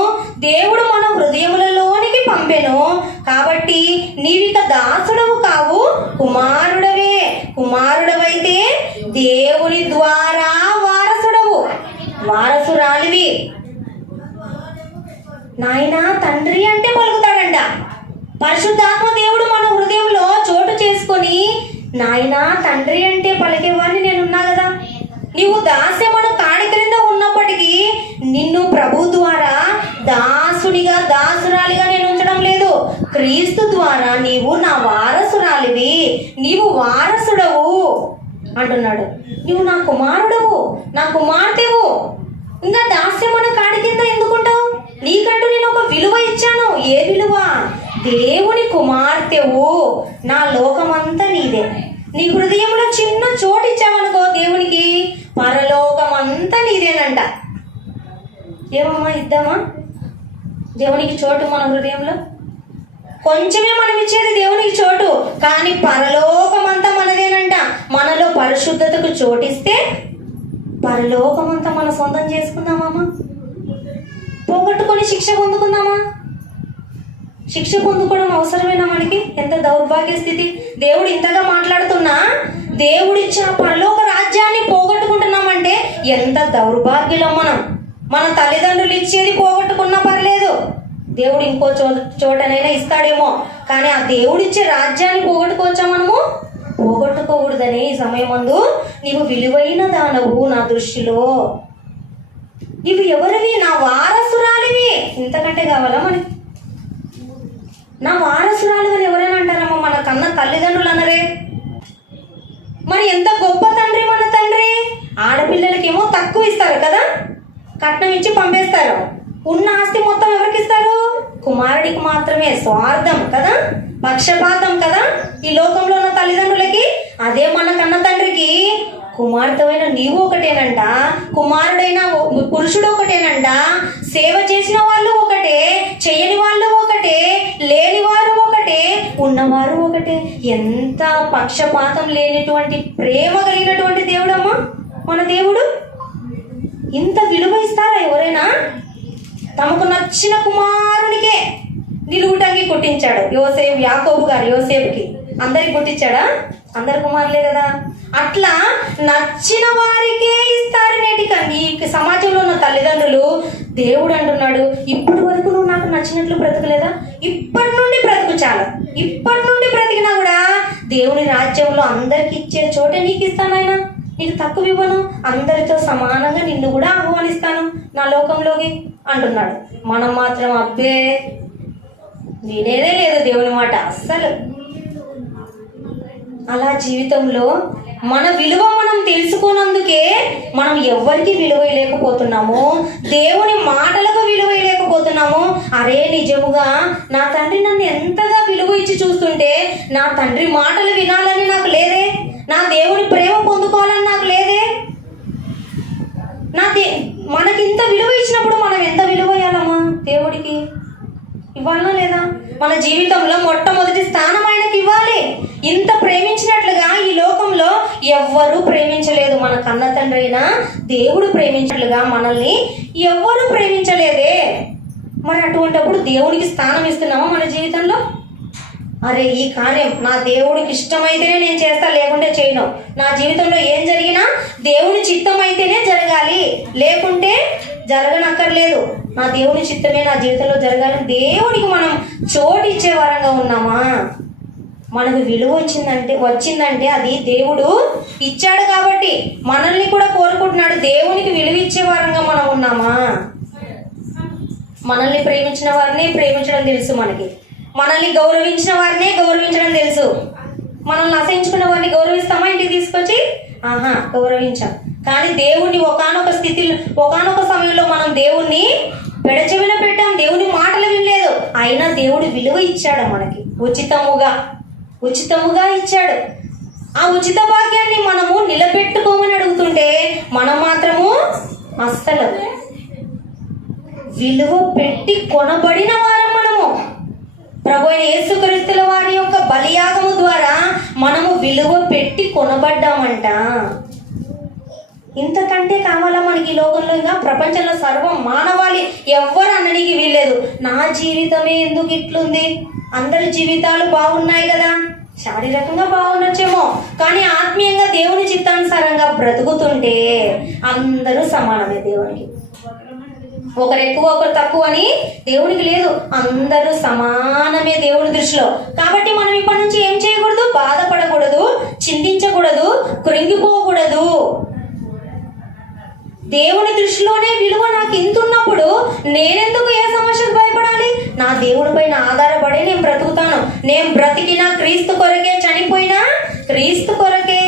దేవుడు మన హృదయములలోనికి పంపెను. కాబట్టి నీవిక దాసుడవు కావు, కుమారుడవే. కుమారుడవైతే దేవుని ద్వారా వారసుడవు, వారసురాలివి. నాయన తండ్రి అంటే పలుకుతాడంట. పరిశుద్ధాత్మ దేవుడు మన హృదయంలో చోటు చేసుకొని నాయన తండ్రి అంటే పలికేవాడిని నేనున్నా కదా. నీవు దాస్యమును కాడి క్రింద ఉన్నప్పటికీ నిన్ను ప్రభు ద్వారా దాసుడిగా దాసురాలిగా నేను ఉంచడం లేదు. క్రీస్తు ద్వారా నీవు నా వారసురాలివి, నీవు వారసుడవు అంటున్నాడు. నువ్వు నా కుమారుడవు, నా కుమార్తెవు. ఇంకా దాస్యమన కాడి కింద ఎందుకుంటావు? నీకంటూ నేను ఒక విలువ ఇచ్చాను. ఏ విలువ? దేవుని కుమార్తెవు, నా లోకమంతా నీదే. నీ హృదయంలో చిన్న చోటు ఇచ్చావనుకో దేవునికి, పరలోకమంతా నీదేనంట. ఏమమ్మా, ఇద్దామా దేవునికి చోటు? మన హృదయంలో కొంచెమే మనం ఇచ్చేది దేవునికి చోటు, కానీ పరలోకమంతా మనదేనంట. మనలో పరిశుద్ధతకు చోటిస్తే పరలోకమంతా మన సొంతం చేసుకుందామమ్మా. పోగొట్టుకొని శిక్ష పొందుకుందామా? శిక్ష పొందుకోవడం అవసరమేనా మనకి? ఎంత దౌర్భాగ్య స్థితి. దేవుడు ఇంతగా మాట్లాడుతున్నా దేవుడిచ్చిన పరలోక రాజ్యాన్ని పోగొట్టుకుంటున్నామంటే ఎంత దౌర్భాగ్యులం మనం. మన తల్లిదండ్రులు ఇచ్చేది పోగొట్టుకున్నా పర్లేదు, దేవుడు ఇంకో చోటనైనా ఇస్తాడేమో, కానీ ఆ దేవుడిచ్చే రాజ్యాన్ని పోగొట్టుకోవచ్చా మనము? పోగొట్టుకోకూడదని ఈ సమయమందు నీవు విలువైన దానవు నా దృష్టిలో. నీవు ఎవరివి? నా వారసురాలివి. ఇంతకంటే కావాలా మనకి? నా వారసురాలు అని ఎవరైనా అంటారమ్మా? మన కన్న తల్లిదండ్రులు అన్నరే. మరి ఎంత గొప్ప తండ్రి మన తండ్రి. ఆడపిల్లలకేమో తక్కువ ఇస్తారు కదా, కట్నం ఇచ్చి పంపేస్తారు. ఉన్న ఆస్తి మొత్తం ఎవరికి ఇస్తారు? కుమారుడికి మాత్రమే. స్వార్థం కదా, పక్షపాతం కదా ఈ లోకంలో ఉన్న తల్లిదండ్రులకి. అదే మన కన్న తండ్రికి కుమార్తెవైన నీవు ఒకటేనంట, కుమారుడైన పురుషుడు ఒకటేనంట. సేవ చేసిన వాళ్ళు ఒకటే, చేయని వాళ్ళు ఒకటే, లేని వారు ఒకటే, ఉన్నవారు ఒకటే. ఎంత పక్షపాతం లేనిటువంటి ప్రేమ కలిగినటువంటి దేవుడమ్మా మన దేవుడు. ఇంత విలువ ఇస్తారా ఎవరైనా? తమకు నచ్చిన కుమారునికే నిలువుటంగి కుట్టించాడు యాకోబు గారు. యోసేపుకి అందరికి కుట్టించాడా? అందరు కుమారులే కదా. అట్లా నచ్చిన వారికే ఇస్తారు నేటికి ఈ సమాజంలో ఉన్న తల్లిదండ్రులు. దేవుడు అంటున్నాడు, ఇప్పటి వరకు నువ్వు నాకు నచ్చినట్లు బ్రతకలేదా? ఇప్పటి నుండి బ్రతుకు చాలు. ఇప్పటి నుండి బ్రతికినా కూడా దేవుని రాజ్యంలో అందరికి ఇచ్చే చోటే నీకు ఇస్తాను ఆయన. నీకు తక్కువ ఇవ్వను, అందరితో సమానంగా నిన్ను కూడా ఆహ్వానిస్తాను నా లోకంలోకి అంటున్నాడు. మనం మాత్రం అబ్బే వినేదే లేదు దేవుని మాట అస్సలు. అలా జీవితంలో మన విలువ మనం తెలుసుకున్నందుకే మనం ఎవరికి విలువ లేకపోతున్నాము, దేవుని మాటలకు విలువ లేకపోతున్నాము. అరే నిజముగా నా తండ్రి నన్ను ఎంతగా విలువ ఇచ్చి చూస్తుంటే నా తండ్రి మాటలు వినాలని నాకు లేదే, నా దేవుని ప్రేమ పొందుకోవాలని నాకు లేదే. మనకి ఇంత విలువ ఇచ్చినప్పుడు మనం ఎంత విలువ ఇవ్వాలమ్మా దేవుడికి? ఇవ్వాలనా లేదా? మన జీవితంలో మొట్టమొదటి స్థానం ఆయనకి ఇవ్వాలి. ఇంత ప్రేమించినట్లుగా ఈ లోకంలో ఎవ్వరూ ప్రేమించలేదు. మన కన్న తండ్రి అయినా దేవుడు ప్రేమించినట్లుగా మనల్ని ఎవ్వరూ ప్రేమించలేదే. మరి అటువంటిప్పుడు దేవుడికి స్థానం ఇస్తున్నామా మన జీవితంలో? అరే ఈ కార్యం నా దేవుడికి ఇష్టమైతేనే నేను చేస్తా, లేకుంటే చేయను. నా జీవితంలో ఏం జరిగినా దేవుని చిత్తం అయితేనే జరగాలి, లేకుంటే జరగనక్కర్లేదు. నా దేవుని చిత్తమే నా జీవితంలో జరగాలి. దేవుడికి మనం చోటు ఇచ్చే వారంగా ఉన్నామా? మనకు విలువ వచ్చిందంటే అది దేవుడు ఇచ్చాడు కాబట్టి మనల్ని కూడా కోరుకుంటున్నాడు. దేవునికి విలువ ఇచ్చే వారంగా మనం ఉన్నామా? మనల్ని ప్రేమించిన వారిని ప్రేమించడం తెలుసు మనకి, మనల్ని గౌరవించిన వారినే గౌరవించడం తెలుసు. మనల్ని అసహించుకున్న వారిని గౌరవిస్తామా? ఇంటికి తీసుకొచ్చి గౌరవించాం. కానీ దేవుణ్ణి ఒకానొక స్థితిలో ఒకానొక సమయంలో మనం దేవుణ్ణి పెడచెవిన పెట్టాం, దేవుని మాటలు వినలేదు. అయినా దేవుడు విలువ ఇచ్చాడు మనకి, ఉచితముగా ఇచ్చాడు. ఆ ఉచిత భాగ్యాన్ని మనము నిలబెట్టుకోమని అడుగుతుంటే మనం మాత్రము అస్సలు విలువ పెట్టి కొనబడిన వారం మనము. ప్రభు అయిన యేసుక్రీస్తుల వారి యొక్క బలియాగము ద్వారా మనము విలువ పెట్టి కొనబడ్డామంట. ఇంతకంటే కావాలా మనకి లోకంలో? ఇంకా ప్రపంచంలో సర్వం మానవాళి ఎవ్వరు అనడానికి వీల్లేదు. నా జీవితమే ఎందుకు ఇట్లుంది? అందరి జీవితాలు బాగున్నాయి కదా, శారీరకంగా బాగుండొచ్చేమో, కానీ ఆత్మీయంగా దేవుని చిత్తానుసారంగా బ్రతుకుతుంటే అందరూ సమానమే దేవునికి. ఒకరు ఎక్కువ ఒకరు తక్కువ అని దేవునికి లేదు, అందరూ సమానమే దేవుని దృష్టిలో. కాబట్టి మనం ఇప్పటి నుంచి ఏం చేయకూడదు? బాధపడకూడదు, చింతించకూడదు, కృంగిపోకూడదు. దేవుని దృష్టిలోనే విలువ నాకు ఇంత ఉన్నప్పుడు నేనెందుకు ఏ సమస్యకు భయపడాలి? నా దేవుడి పైన ఆధారపడి నేను బ్రతుకుతాను. నేను బ్రతికినా క్రీస్తు కొరకే, చనిపోయినా క్రీస్తు కొరకే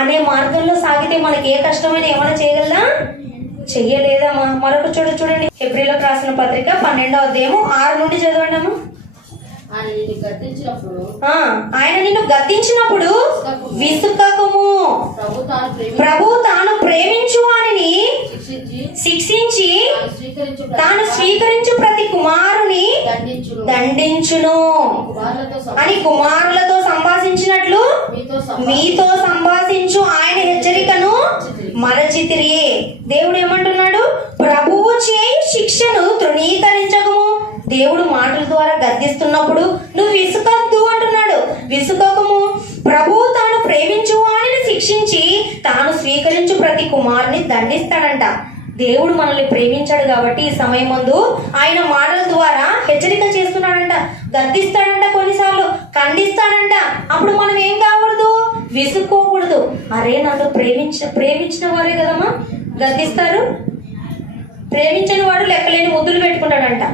అనే మార్గంలో సాగితే మనకి ఏ కష్టమైనా ఏమైనా చేయగలదా? చెయ్యలేదమ్మా. మరొక చూడండి, హెబ్రీయులకు రాసిన పత్రిక 12వ అధ్యాయము 6 నుండి చదవండి అమ్మా. ఆయన నిన్ను గద్దించినప్పుడు విసుకకుము. ప్రభువు తాను ప్రేమించు వానిని శిక్షించి తాను స్వీకరించు ప్రతి కుమారుని దండించును అని కుమారులతో సంభాషించినట్లు మీతో సంభాషించు ఆయన హెచ్చరికను మరచితిరి. దేవుడు ఏమంటున్నాడు? ప్రభువు చేయు శిక్షను తృణీకరించకము. దేవుడు మాటల ద్వారా గద్దిస్తున్నప్పుడు నువ్వు విసుకద్దు అంటున్నాడు. విసుకకము. ప్రభువు తాను ప్రేమించు వానిని శిక్షించి తాను స్వీకరించు ప్రతి కుమారుని దండిస్తాడంట. దేవుడు మనల్ని ప్రేమించాడు కాబట్టి ఈ సమయం ముందు ఆయన మాటల ద్వారా హెచ్చరిక చేస్తున్నాడంట, గద్దిస్తాడంట, కొన్నిసార్లు ఖండిస్తాడంట. అప్పుడు మనం ఏం కాకూడదు? విసుక్కోకూడదు. అరే నన్ను ప్రేమించిన వారే కదమ్మా గద్దిస్తారు. ప్రేమించని వాడు లెక్కలేని ముద్దులు పెట్టుకుంటాడంట.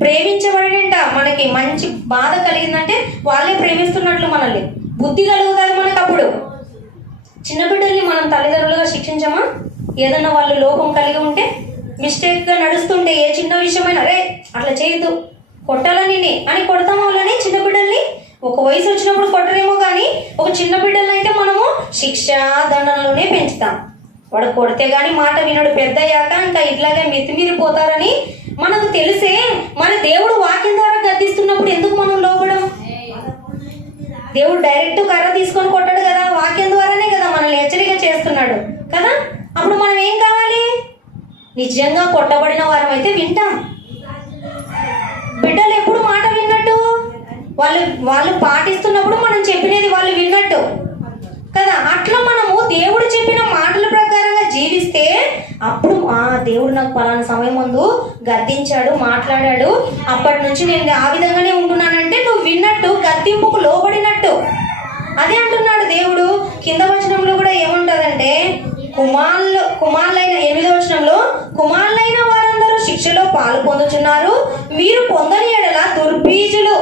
ప్రేమించబడినంట మనకి మంచి బాధ కలిగిందంటే వాళ్ళే ప్రేమిస్తున్నట్లు మనల్ని బుద్ధి కలుగుతుంది మనకు. అప్పుడు చిన్న బిడ్డల్ని మనం తల్లిదండ్రులుగా శిక్షించమా? ఏదన్నా వాళ్ళు లోపం కలిగి ఉంటే, మిస్టేక్ గా నడుస్తుంటే, ఏ చిన్న విషయమైనా రే అట్లా చేయొద్దు, కొట్టాలని అని కొడతాం వాళ్ళని. చిన్న బిడ్డల్ని ఒక వయసు వచ్చినప్పుడు కొట్టరేమో కానీ ఒక చిన్న బిడ్డల్ని అయితే మనము శిక్షా దండనలోనే పెంచుతాం. వాడు కొడితే గాని మాట వినడు. పెద్ద అయ్యాక ఇంకా ఇట్లాగే మితిమీరిపోతారని మనకు తెలిసే మన దేవుడు వాక్యం ద్వారా గద్దిస్తున్నప్పుడు ఎందుకు మనం లోపడం? దేవుడు డైరెక్ట్ కర్ర తీసుకొని కొట్టాడు కదా, వాక్యం ద్వారానే కదా మనల్ని హెచ్చరిక చేస్తున్నాడు కదా. అప్పుడు మనం ఏం కావాలి? నిజంగా కొట్టబడిన వారం అయితే వింటాం. బిడ్డలు ఎప్పుడు మాట విన్నట్టు? వాళ్ళు పాటిస్తున్నప్పుడు మనం చెప్పినది వాళ్ళు విన్నట్టు కదా. అట్లా మనము దేవుడు చెప్పిన మాటల ప్రకారంగా జీవిస్తే అప్పుడు దేవుడు నాకు పలానా సమయం ముందు గద్దించాడు, మాట్లాడాడు, అప్పటి నుంచి నేను ఆ విధంగానే ఉంటున్నానంటే నువ్వు విన్నట్టు, గద్దింపుకు లోబడినట్టు. అదే అంటున్నాడు దేవుడు. కింద వచనంలో కూడా ఏముంటదంటే కుమారులైన 8వ వచనంలో కుమారులైన వారందరూ శిక్షలో పాలు పొందుతున్నారు, మీరు పొందని ఎడల దుర్బీజులు.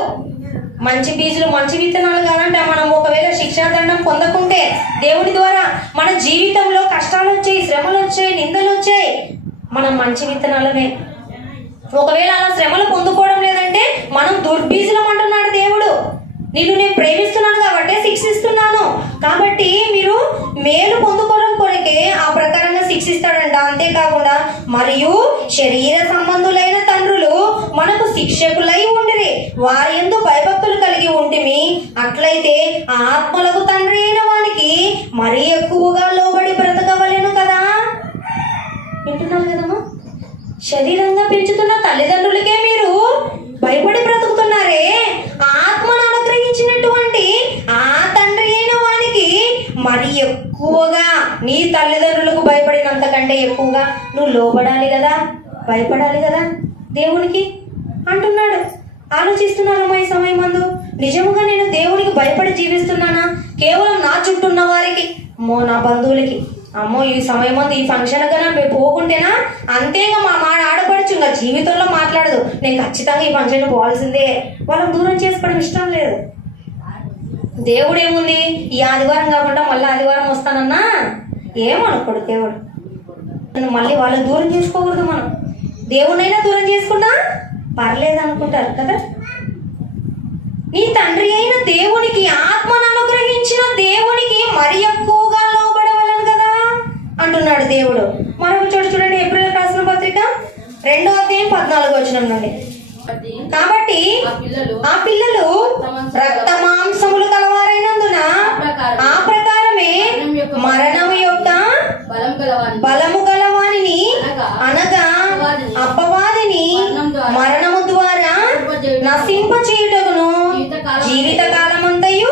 మంచి బీజులు, మంచి విత్తనాలు కాదంట. మనం ఒకవేళ శిక్షాదండం పొందకుంటే దేవుడి ద్వారా మన జీవితంలో కష్టాలు వచ్చాయి, శ్రమలు వచ్చాయి, నిందలు వచ్చాయి, మనం మంచి విత్తనాలమే. ఒకవేళ అలా శ్రమలు పొందుకోవడం లేదంటే మనం దుర్బీజులం అంటున్నాడు దేవుడు. నిన్ను నేను ప్రేమిస్తున్నాను కాబట్టి శిక్షిస్తున్నాను, కాబట్టి మీరు మేలు పొందుకోవడం కొరకే ఆ ప్రకారంగా శిక్షిస్తాడంట. అంతేకాకుండా మరియు శరీర సంబంధులైన తండ్రులు మనకు శిక్షకులై ఉండిరి, వారి యందు భయభక్తులు కలిగి ఉంటిమి. అట్లయితే ఆత్మలకు తండ్రి అయిన వానికి మరీ ఎక్కువగా లోబడి బ్రతకవలెను కదా. వింటున్నాను కదమ్మా? శరీరంగా పెంచుతున్న తల్లిదండ్రులకే మీరు భయపడి బ్రతుకుతున్నారే, ఆత్మను అనుగ్రహించినటువంటి ఆ తండ్రి అయిన వానికి మరి ఎక్కువగా నీ తల్లిదండ్రులకు భయపడినంత కంటే ఎక్కువగా నువ్వు లోబడాలి కదా, భయపడాలి కదా దేవునికి అంటున్నాడు. ఆలోచిస్తున్నానమ్మా ఈ సమయం మందు, నిజముగా నేను దేవునికి భయపడి జీవిస్తున్నానా? కేవలం నా చుట్టూ ఉన్న వారికి, నా బంధువులకి, అమ్మో ఈ సమయం మంది ఈ ఫంక్షన్ కన్నా పోకుంటేనా అంతేగా మా ఆడపడుచు ఇంకా జీవితంలో మాట్లాడదు, నేను ఖచ్చితంగా ఈ ఫంక్షన్ పోవాల్సిందే, వాళ్ళని దూరం చేసుకోవడం ఇష్టం లేదు. దేవుడు ఏముంది, ఈ ఆదివారం కాకుండా మళ్ళీ ఆదివారం వస్తానన్నా ఏమనుకోడు దేవుడు. మళ్ళీ వాళ్ళని దూరం చేసుకోకూడదు. మనం దేవునైనా దూరం చేసుకున్నా పర్లేదు అనుకుంటారు కదా. నీ తండ్రి అయిన దేవునికి, ఆత్మను అనుగ్రహించిన దేవునికి మరి ఎక్కువగా లోబడవలను కదా అంటున్నాడు దేవుడు. మరొక చోటు చూడండి, హెబ్రీయులకు రాసిన పత్రిక 2వ అధ్యాయం 14వ వచనం నుండి. కాబట్టి ఆ పిల్లలు రక్త మాంసములు కలవారైనందున ఆ ప్రకారమే మరణము యొక్క బలము గలవానిని అనగా అపవాదిని మరణము ద్వారా నశింపచేయుటకును జీవితకాలమంతయు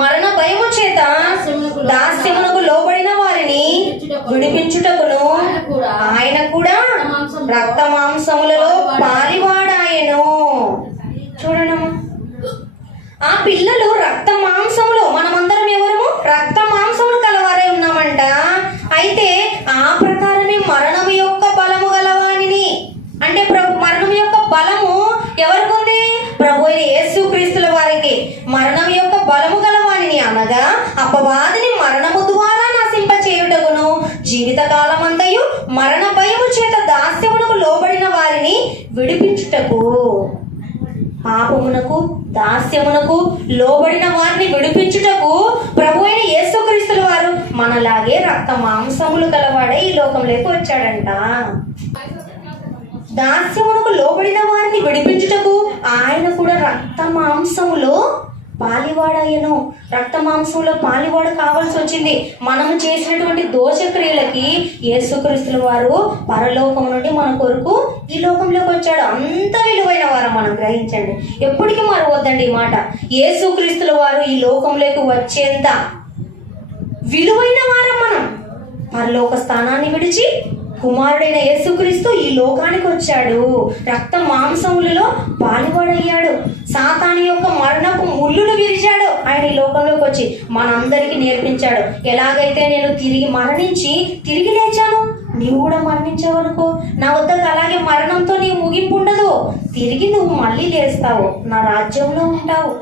మరణ భయము చేత దాస్యమునకు లోబడిన వారిని విడిపించుటకును ఆయన కూడా రక్త మాంసములలో పాలివాడాయను. చూడనమ్మా, ఆ పిల్లలు రక్త మాంసములు, మనమందరం ఎవరము రక్త మాంసములు కలవారై ఉన్నామంట. అనగా అపవాదిని మరణము ద్వారా నశింపచేయుటకును జీవితకాలమంతయు మరణ భయము చేత దాస్యమునకు లోబడిన వారిని విడిపించుటకు. పాపమునకు దాస్యమునకు లోబడిన వారిని విడిపించుటకు ప్రభు అయిన యేసుక్రీస్తుల వారు మనలాగే రక్త మాంసములు గలవాడే ఈ లోకంలోకి వచ్చాడంట. దాస్యమునకు లోబడిన వారిని విడిపించుటకు ఆయన కూడా రక్త మాంసములో పాలివాడయ్యను. రక్త మాంసంలో పాలివాడు కావాల్సి వచ్చింది. మనం చేసినటువంటి దోషక్రియలకి యేసుక్రీస్తుల వారు పరలోకం నుండి మన కొరకు ఈ లోకంలోకి వచ్చాడు. అంత విలువైన వారు మనం గ్రహించండి. ఎప్పటికీ మరవద్దండి ఈ మాట. యేసుక్రీస్తుల వారు ఈ లోకంలోకి వచ్చేంత విలువైన వారం మనం. పరలోక స్థానాన్ని విడిచి కుమారుడైన యేసుక్రీస్తు ఈ లోకానికి వచ్చాడు. రక్త మాంసములలో పాలువాడయ్యాడు. సాతాను యొక్క మరణపు ముళ్ళును విరిచాడు. ఆయన ఈ లోకంలోకి వచ్చి మనందరికీ నేర్పించాడు. ఎలాగైతే నేను తిరిగి మరణించి తిరిగి లేచాను, నీవు కూడా మరణించావనుకో, నా వద్దకు అలాగే మరణంతో నీవు ముగింపు ఉండదు. తిరిగి నువ్వు మళ్ళీ లేస్తావు, నా రాజ్యంలో ఉంటావు.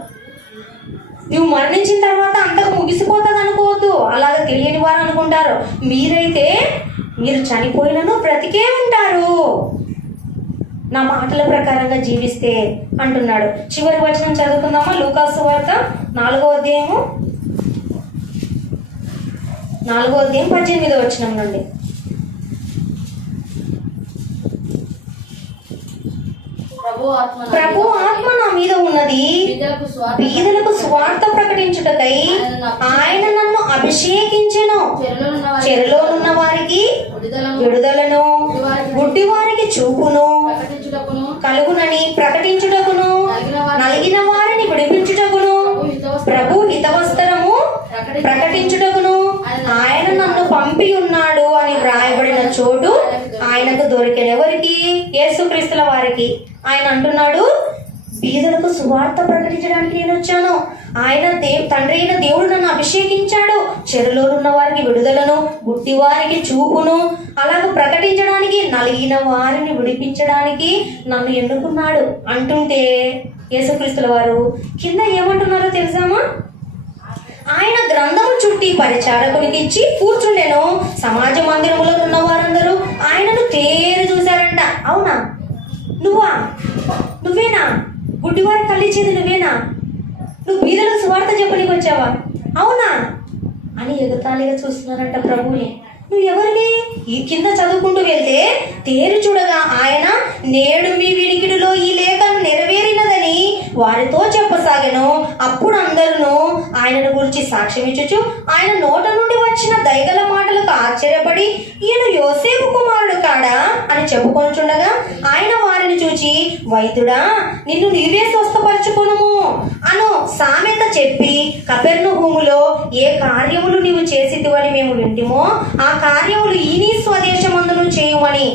నువ్వు మరణించిన తర్వాత అంతకు ముగిసిపోతుంది అనుకోవద్దు. అలాగ తెలియని వారు అనుకుంటారు. మీరైతే మీరు చనిపోయినను బ్రతికే ఉంటారు నా మాటల ప్రకారంగా జీవిస్తే అంటున్నాడు. చివరి వచనం చదువుకుందామా? లూకాసు వార్త 4వ అధ్యాయము 18వ వచనం నుండి. ప్రభు ఆత్మ నా మీద ఉన్నది, బీదలకు స్వార్థ ప్రకటించుటకై ఆయన నన్ను అభిషేకించెను. చెరలోనున్న వారికి విడుదలను, గుడ్డి వారికి చూపును కలుగునని ప్రకటించుటకును, నలిగిన వారిని విడిపించుటకును, ప్రభు హితవస్త్రము ప్రకటించుటకును ఆయన నన్ను పంపి ఉన్నాడు అని వ్రాయబడిన చోటు ఆయనకు దొరికెనెవరికి? యేసుక్రీస్తుల వారికి. ఆయన అంటున్నాడు, బీదలకు సువార్త ప్రకటించడానికి నేను వచ్చాను. ఆయన తండ్రి అయిన దేవుడు నన్ను అభిషేకించాడు. చెరలో ఉన్న వారికి విడుదలను, గుడ్డి వారికి చూపును అలాగ ప్రకటించడానికి, నలిగిన వారిని విడిపించడానికి నన్ను ఎన్నుకున్నాడు అంటుంటే యేసుక్రీస్తుల వారు కింద ఏమంటున్నారో తెలుసామా? ఆయన గ్రంథము చుట్టి పరిచారకునికి ఇచ్చి కూర్చుండెను. సమాజ మందిరములో ఉన్న వారందరూ ఆయనను తేరు చూశారంట. అవునా? నువ్వేనా? గుడ్డివారి కళ్ళిచ్చేది నువ్వేనా? నువ్వు బీదలకు సువార్త చెప్పడానికి వచ్చావా? అవునా అని ఎగతాళిగా చూస్తున్నారంట ప్రభుని. నువ్వు ఎవరివి? ఈ కింద చదువుకుంటూ వెళ్తే తేరు చూడగా ఆయన నేడు మీ వినికిడిలో ఈ లేఖను నెరవేరినదని వారితో చెప్పసాగెను. అప్పుడు అందరూ ఆయనను గురించి సాక్ష్యం ఇచ్చుచు ఆయన నోట నుండి వచ్చిన దయగల మాటలకు ఆశ్చర్యపడి ఈయన యోసేపు కుమారుడు కాడా అని చెప్పుకొనుచుండగా ఆయన వారిని చూచి, వైద్యుడా, నిన్ను నీవే స్వస్థపరచుకొనుము అను సామెత చెప్పి, కపెర్నహూములో ఏ కార్యములు నీవు చేసితివని మేము వింటిమో ఆ కార్యములు ఈ నీ స్వదేశమందును చేయమని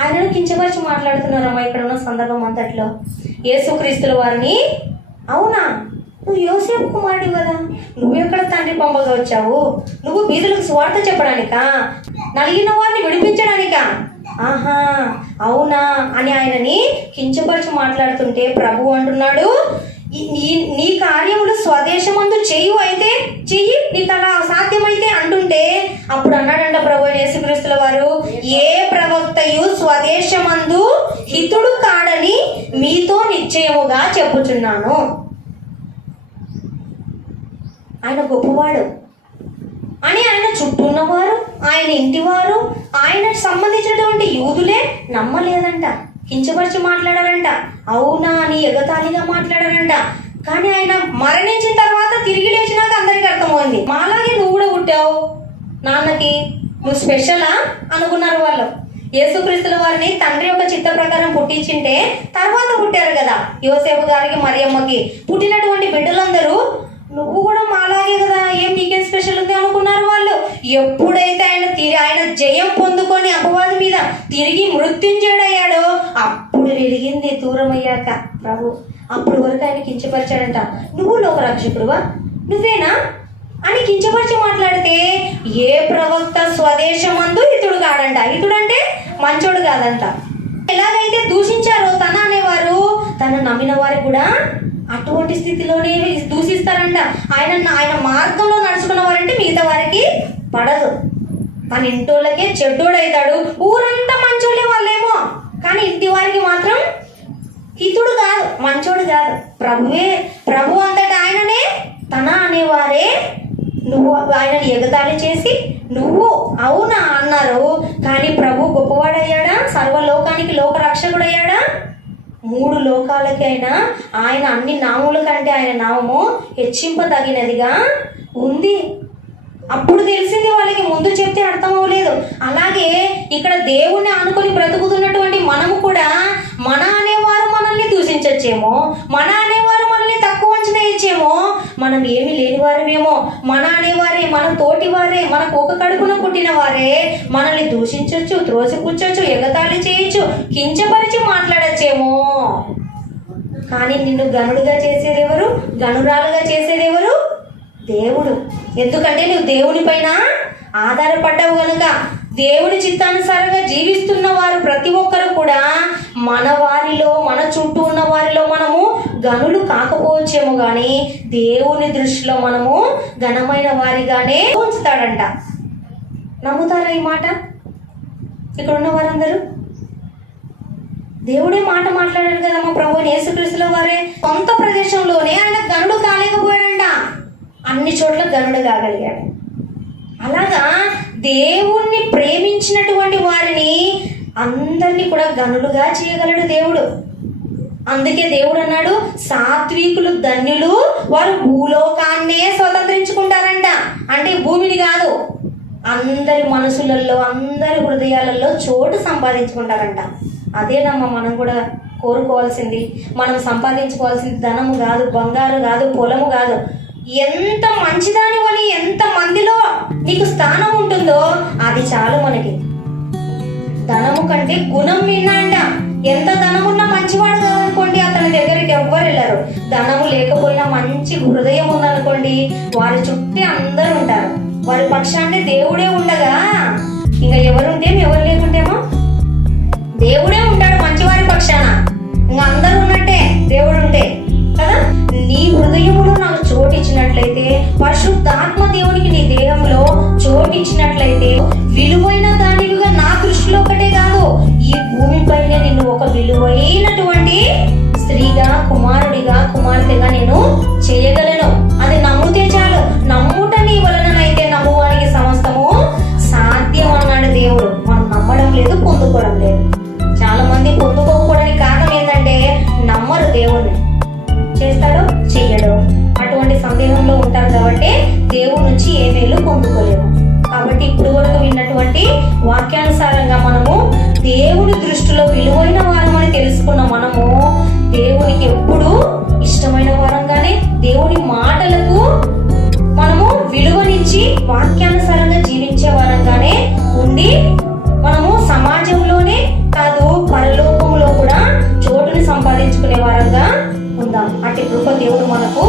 ఆయనను కించపరిచి మాట్లాడుతున్నారమ్మా ఇక్కడ ఉన్న సందర్భం అంతట్లో. యేసుక్రీస్తుల వారిని, అవునా నువ్వు యోసేపు కుమారుడు కదా, నువ్వెక్కడ తండ్రి పంపగా వచ్చావు? నువ్వు బీదలకు స్వార్థ చెప్పడానికా? నలిగిన వారిని విడిపించడానికా? ఆహా అవునా అని ఆయనని కించపరిచి మాట్లాడుతుంటే ప్రభు అంటున్నాడు, నీ కార్యములు స్వదేశమందు చేయు, అయితే చెయ్యి, నీకు అలా సాధ్యమైతే అంటుంటే అప్పుడు అన్నాడంట ప్రభు యేసుక్రీస్తుల వారు, ఏ ప్రవక్తయు స్వదేశమందు హితుడు కాడని మీతో నిశ్చయముగా చెప్పుచున్నాను. ఆయన గొప్పవాడు అని ఆయన చుట్టూ ఉన్నవారు, ఆయన ఇంటివారు, ఆయనకు సంబంధించినటువంటి యూదులే నమ్మలేదంట. కించపరిచి మాట్లాడారంట. అవునా అని ఎగతాళిగా మాట్లాడారంట. కానీ ఆయన మరణించిన తర్వాత తిరిగి లేచినాక అందరికి అర్థమైంది, మాలాగే నువ్వు కూడా పుట్టావు, నాన్నకి నువ్వు స్పెషలా అనుకున్నారు వాళ్ళు. యేసుక్రీస్తుల వారిని తండ్రి యొక్క చిత్త ప్రకారం పుట్టించింటే తర్వాత పుట్టారు కదా యోసేపు గారికి, మరియమ్మకి. పుట్టినటువంటి బిడ్డలందరూ నువ్వు కూడా మాలాగే కదా, ఏం నీకేం స్పెషల్ ఉంది అనుకున్నారు వాళ్ళు. ఎప్పుడైతే ఆయన జయం పొందుకొని అపవాది మీద తిరిగి మృత్యుంజయుడయ్యాడో అప్పుడు వెలిగింది దూరం అయ్యాక ప్రభు. అప్పుడు వరకు ఆయన కించపరిచాడంట. నువ్వు లోకరక్షకుడువా, నువ్వేనా అని కించపరిచి మాట్లాడితే ఏ ప్రవక్త స్వదేశమందు హితుడు కాడంట. హితుడంటే మంచోడు కాదంట. ఎలాగైతే దూషించారో తన అనేవారు, తన నమ్మిన వారికి కూడా అటువంటి స్థితిలోనే దూషిస్తారంట. ఆయన మార్గంలో నడుచుకున్న వారంటే మిగతా వారికి పడదు. తన ఇంటోళ్ళకే చెడ్డోడవుతాడు. ఊరంతా మంచోళ్ళే వాళ్ళేమో, కానీ ఇంటి వారికి మాత్రం హితుడు కాదు, మంచోడు కాదు. ప్రభు అంతటా ఆయననే తన అనేవారే నువ్వు ఆయనని ఎగతాళి చేసి నువ్వు అవునా అన్నారు. కానీ ప్రభు గొప్పవాడయ్యాడా? సర్వలోకానికి లోకరక్షకుడయ్యాడా? 3 లోకాలకైనా ఆయన అన్ని నామముల కంటే ఆయన నామము హెచ్చింపదగినదిగా ఉంది. అప్పుడు తెలిసింది వాళ్ళకి, ముందు చెప్తే అర్థం అవ్వలేదు. అలాగే ఇక్కడ దేవుణ్ణి ఆనుకొని బ్రతుకుతున్నటువంటి మనము కూడా మన అనేవారు మనల్ని దూషించచ్చేమో, మన అనేవారు మనల్ని తక్కువ అంచనా ఇచ్చేమో, మనం ఏమి లేని వారమేమో, మన అనేవారే, మన తోటి వారే, మనకు ఒక కడుపున పుట్టిన వారే మనల్ని దూషించవచ్చు, త్రోసిపుచ్చొచ్చు, ఎగతాళి చేయొచ్చు, కించపరిచి మాట్లాడచ్చేమో. కానీ నిన్ను గనుడుగా చేసేదెవరు? గనురాలుగా చేసేదెవరు? దేవుడు. ఎందుకంటే నువ్వు దేవుని పైన ఆధారపడ్డావు కనుక. దేవుని చిత్తానుసారంగా జీవిస్తున్న వారు ప్రతి ఒక్కరు కూడా మన వారిలో, మన చుట్టూ ఉన్న వారిలో మనము గనులు కాకపోవచ్చేమో, కానీ దేవుని దృష్టిలో మనము ఘనమైన వారిగానే ఉంచుతాడంట. నమ్ముతారా ఈ మాట? ఇక్కడ ఉన్న వారందరూ దేవుడే మాట మాట్లాడారు కదా మా ప్రభు యేసుక్రీస్తుల వారే. సొంత ప్రదేశంలోనే ఆయన గనుడు కాలేకపోయాడంట, అన్ని చోట్ల గనుడు కాగలిగాడు. అలాగా దేవుణ్ణి ప్రేమించినటువంటి వారిని అందరినీ కూడా గనులుగా చేయగలడు దేవుడు. అందుకే దేవుడు అన్నాడు, సాత్వికులు ధన్యులు, వారు భూలోకాన్నే స్వతంత్రించుకుంటారంట. అంటే భూమిని కాదు, అందరి మనసులలో, అందరి హృదయాలలో చోటు సంపాదించుకుంటారంట. అదేనమ్మా మనం కూడా కోరుకోవాల్సింది. మనం సంపాదించుకోవాల్సింది ధనము కాదు, బంగారు కాదు, పొలము కాదు. ఎంత మంచిదానివని ఎంత మందిలో నీకు స్థానం ఉంటుందో అది చాలు మనకి. ధనము కంటే గుణం విన్నాంట. ఎంత ధనమున్నా మంచివాడు కాదనుకోండి, అతని దగ్గరికి ఎవ్వరు వెళ్ళరు. ధనము లేకపోయినా మంచి హృదయం ఉందనుకోండి, వారి చుట్టే అందరూ ఉంటారు. వారి పక్షాన్ని దేవుడే ఉండగా ఇంకా ఎవరుంటేమో, ఎవరు లేకుంటేమో దేవుడే ఉంటాడు మంచివారి పక్షాన. ఇంకా అందరూ ఉన్నట్టే దేవుడు ఉంటే కదా. నీ హృదయములో నాకు చోటు ఇచ్చినట్లయితే, పరిశుద్ధాత్మ దేవునికి నీ దేహంలో చోటు ఇచ్చినట్లయితే, విలువైన దానివిగా నా దృష్టిలో ఒకటే కాదు, ఈ భూమిపైనే నిన్ను ఒక విలువైనటువంటి స్త్రీగా, కుమారుడిగా, కుమార్తెగా నేను చేయగలను. అది నమ్ముతే చాలు. నమ్ముట నీ వలనైతే నమ్మువానికి సమస్తము సాధ్యం అన్నాడు దేవుడు. మనం నమ్మడం లేదు, పొందుకోవడం లేదు. చాలా మంది పొందుకోకపోవడానికి కారణం ఏంటంటే నమ్మరు దేవుణ్ణి. చేస్తాడో చెయ్యడో అటువంటి సందేహంలో ఉంటారు కాబట్టి దేవుడి నుంచి ఏ మేలు పొందుకోలేము. కాబట్టి ఇప్పుడు వరకు విన్నటువంటి వాక్యానుసారంగా మనము దేవుని దృష్టిలో విలువైన వారమని తెలుసుకున్న మనము దేవునికి ఎప్పుడు ఇష్టమైన వారంగానే, దేవుని మాటలకు మనము విలువనిచ్చి వాక్యానుసారంగా జీవించే వారంగానే ఉండి, మనము సమాజంలోనే కాదు పరలోకంలో కూడా చోటుని సంపాదించుకునే వారంగా ఉందాం. అట్టి కృప దేవుడు మనకు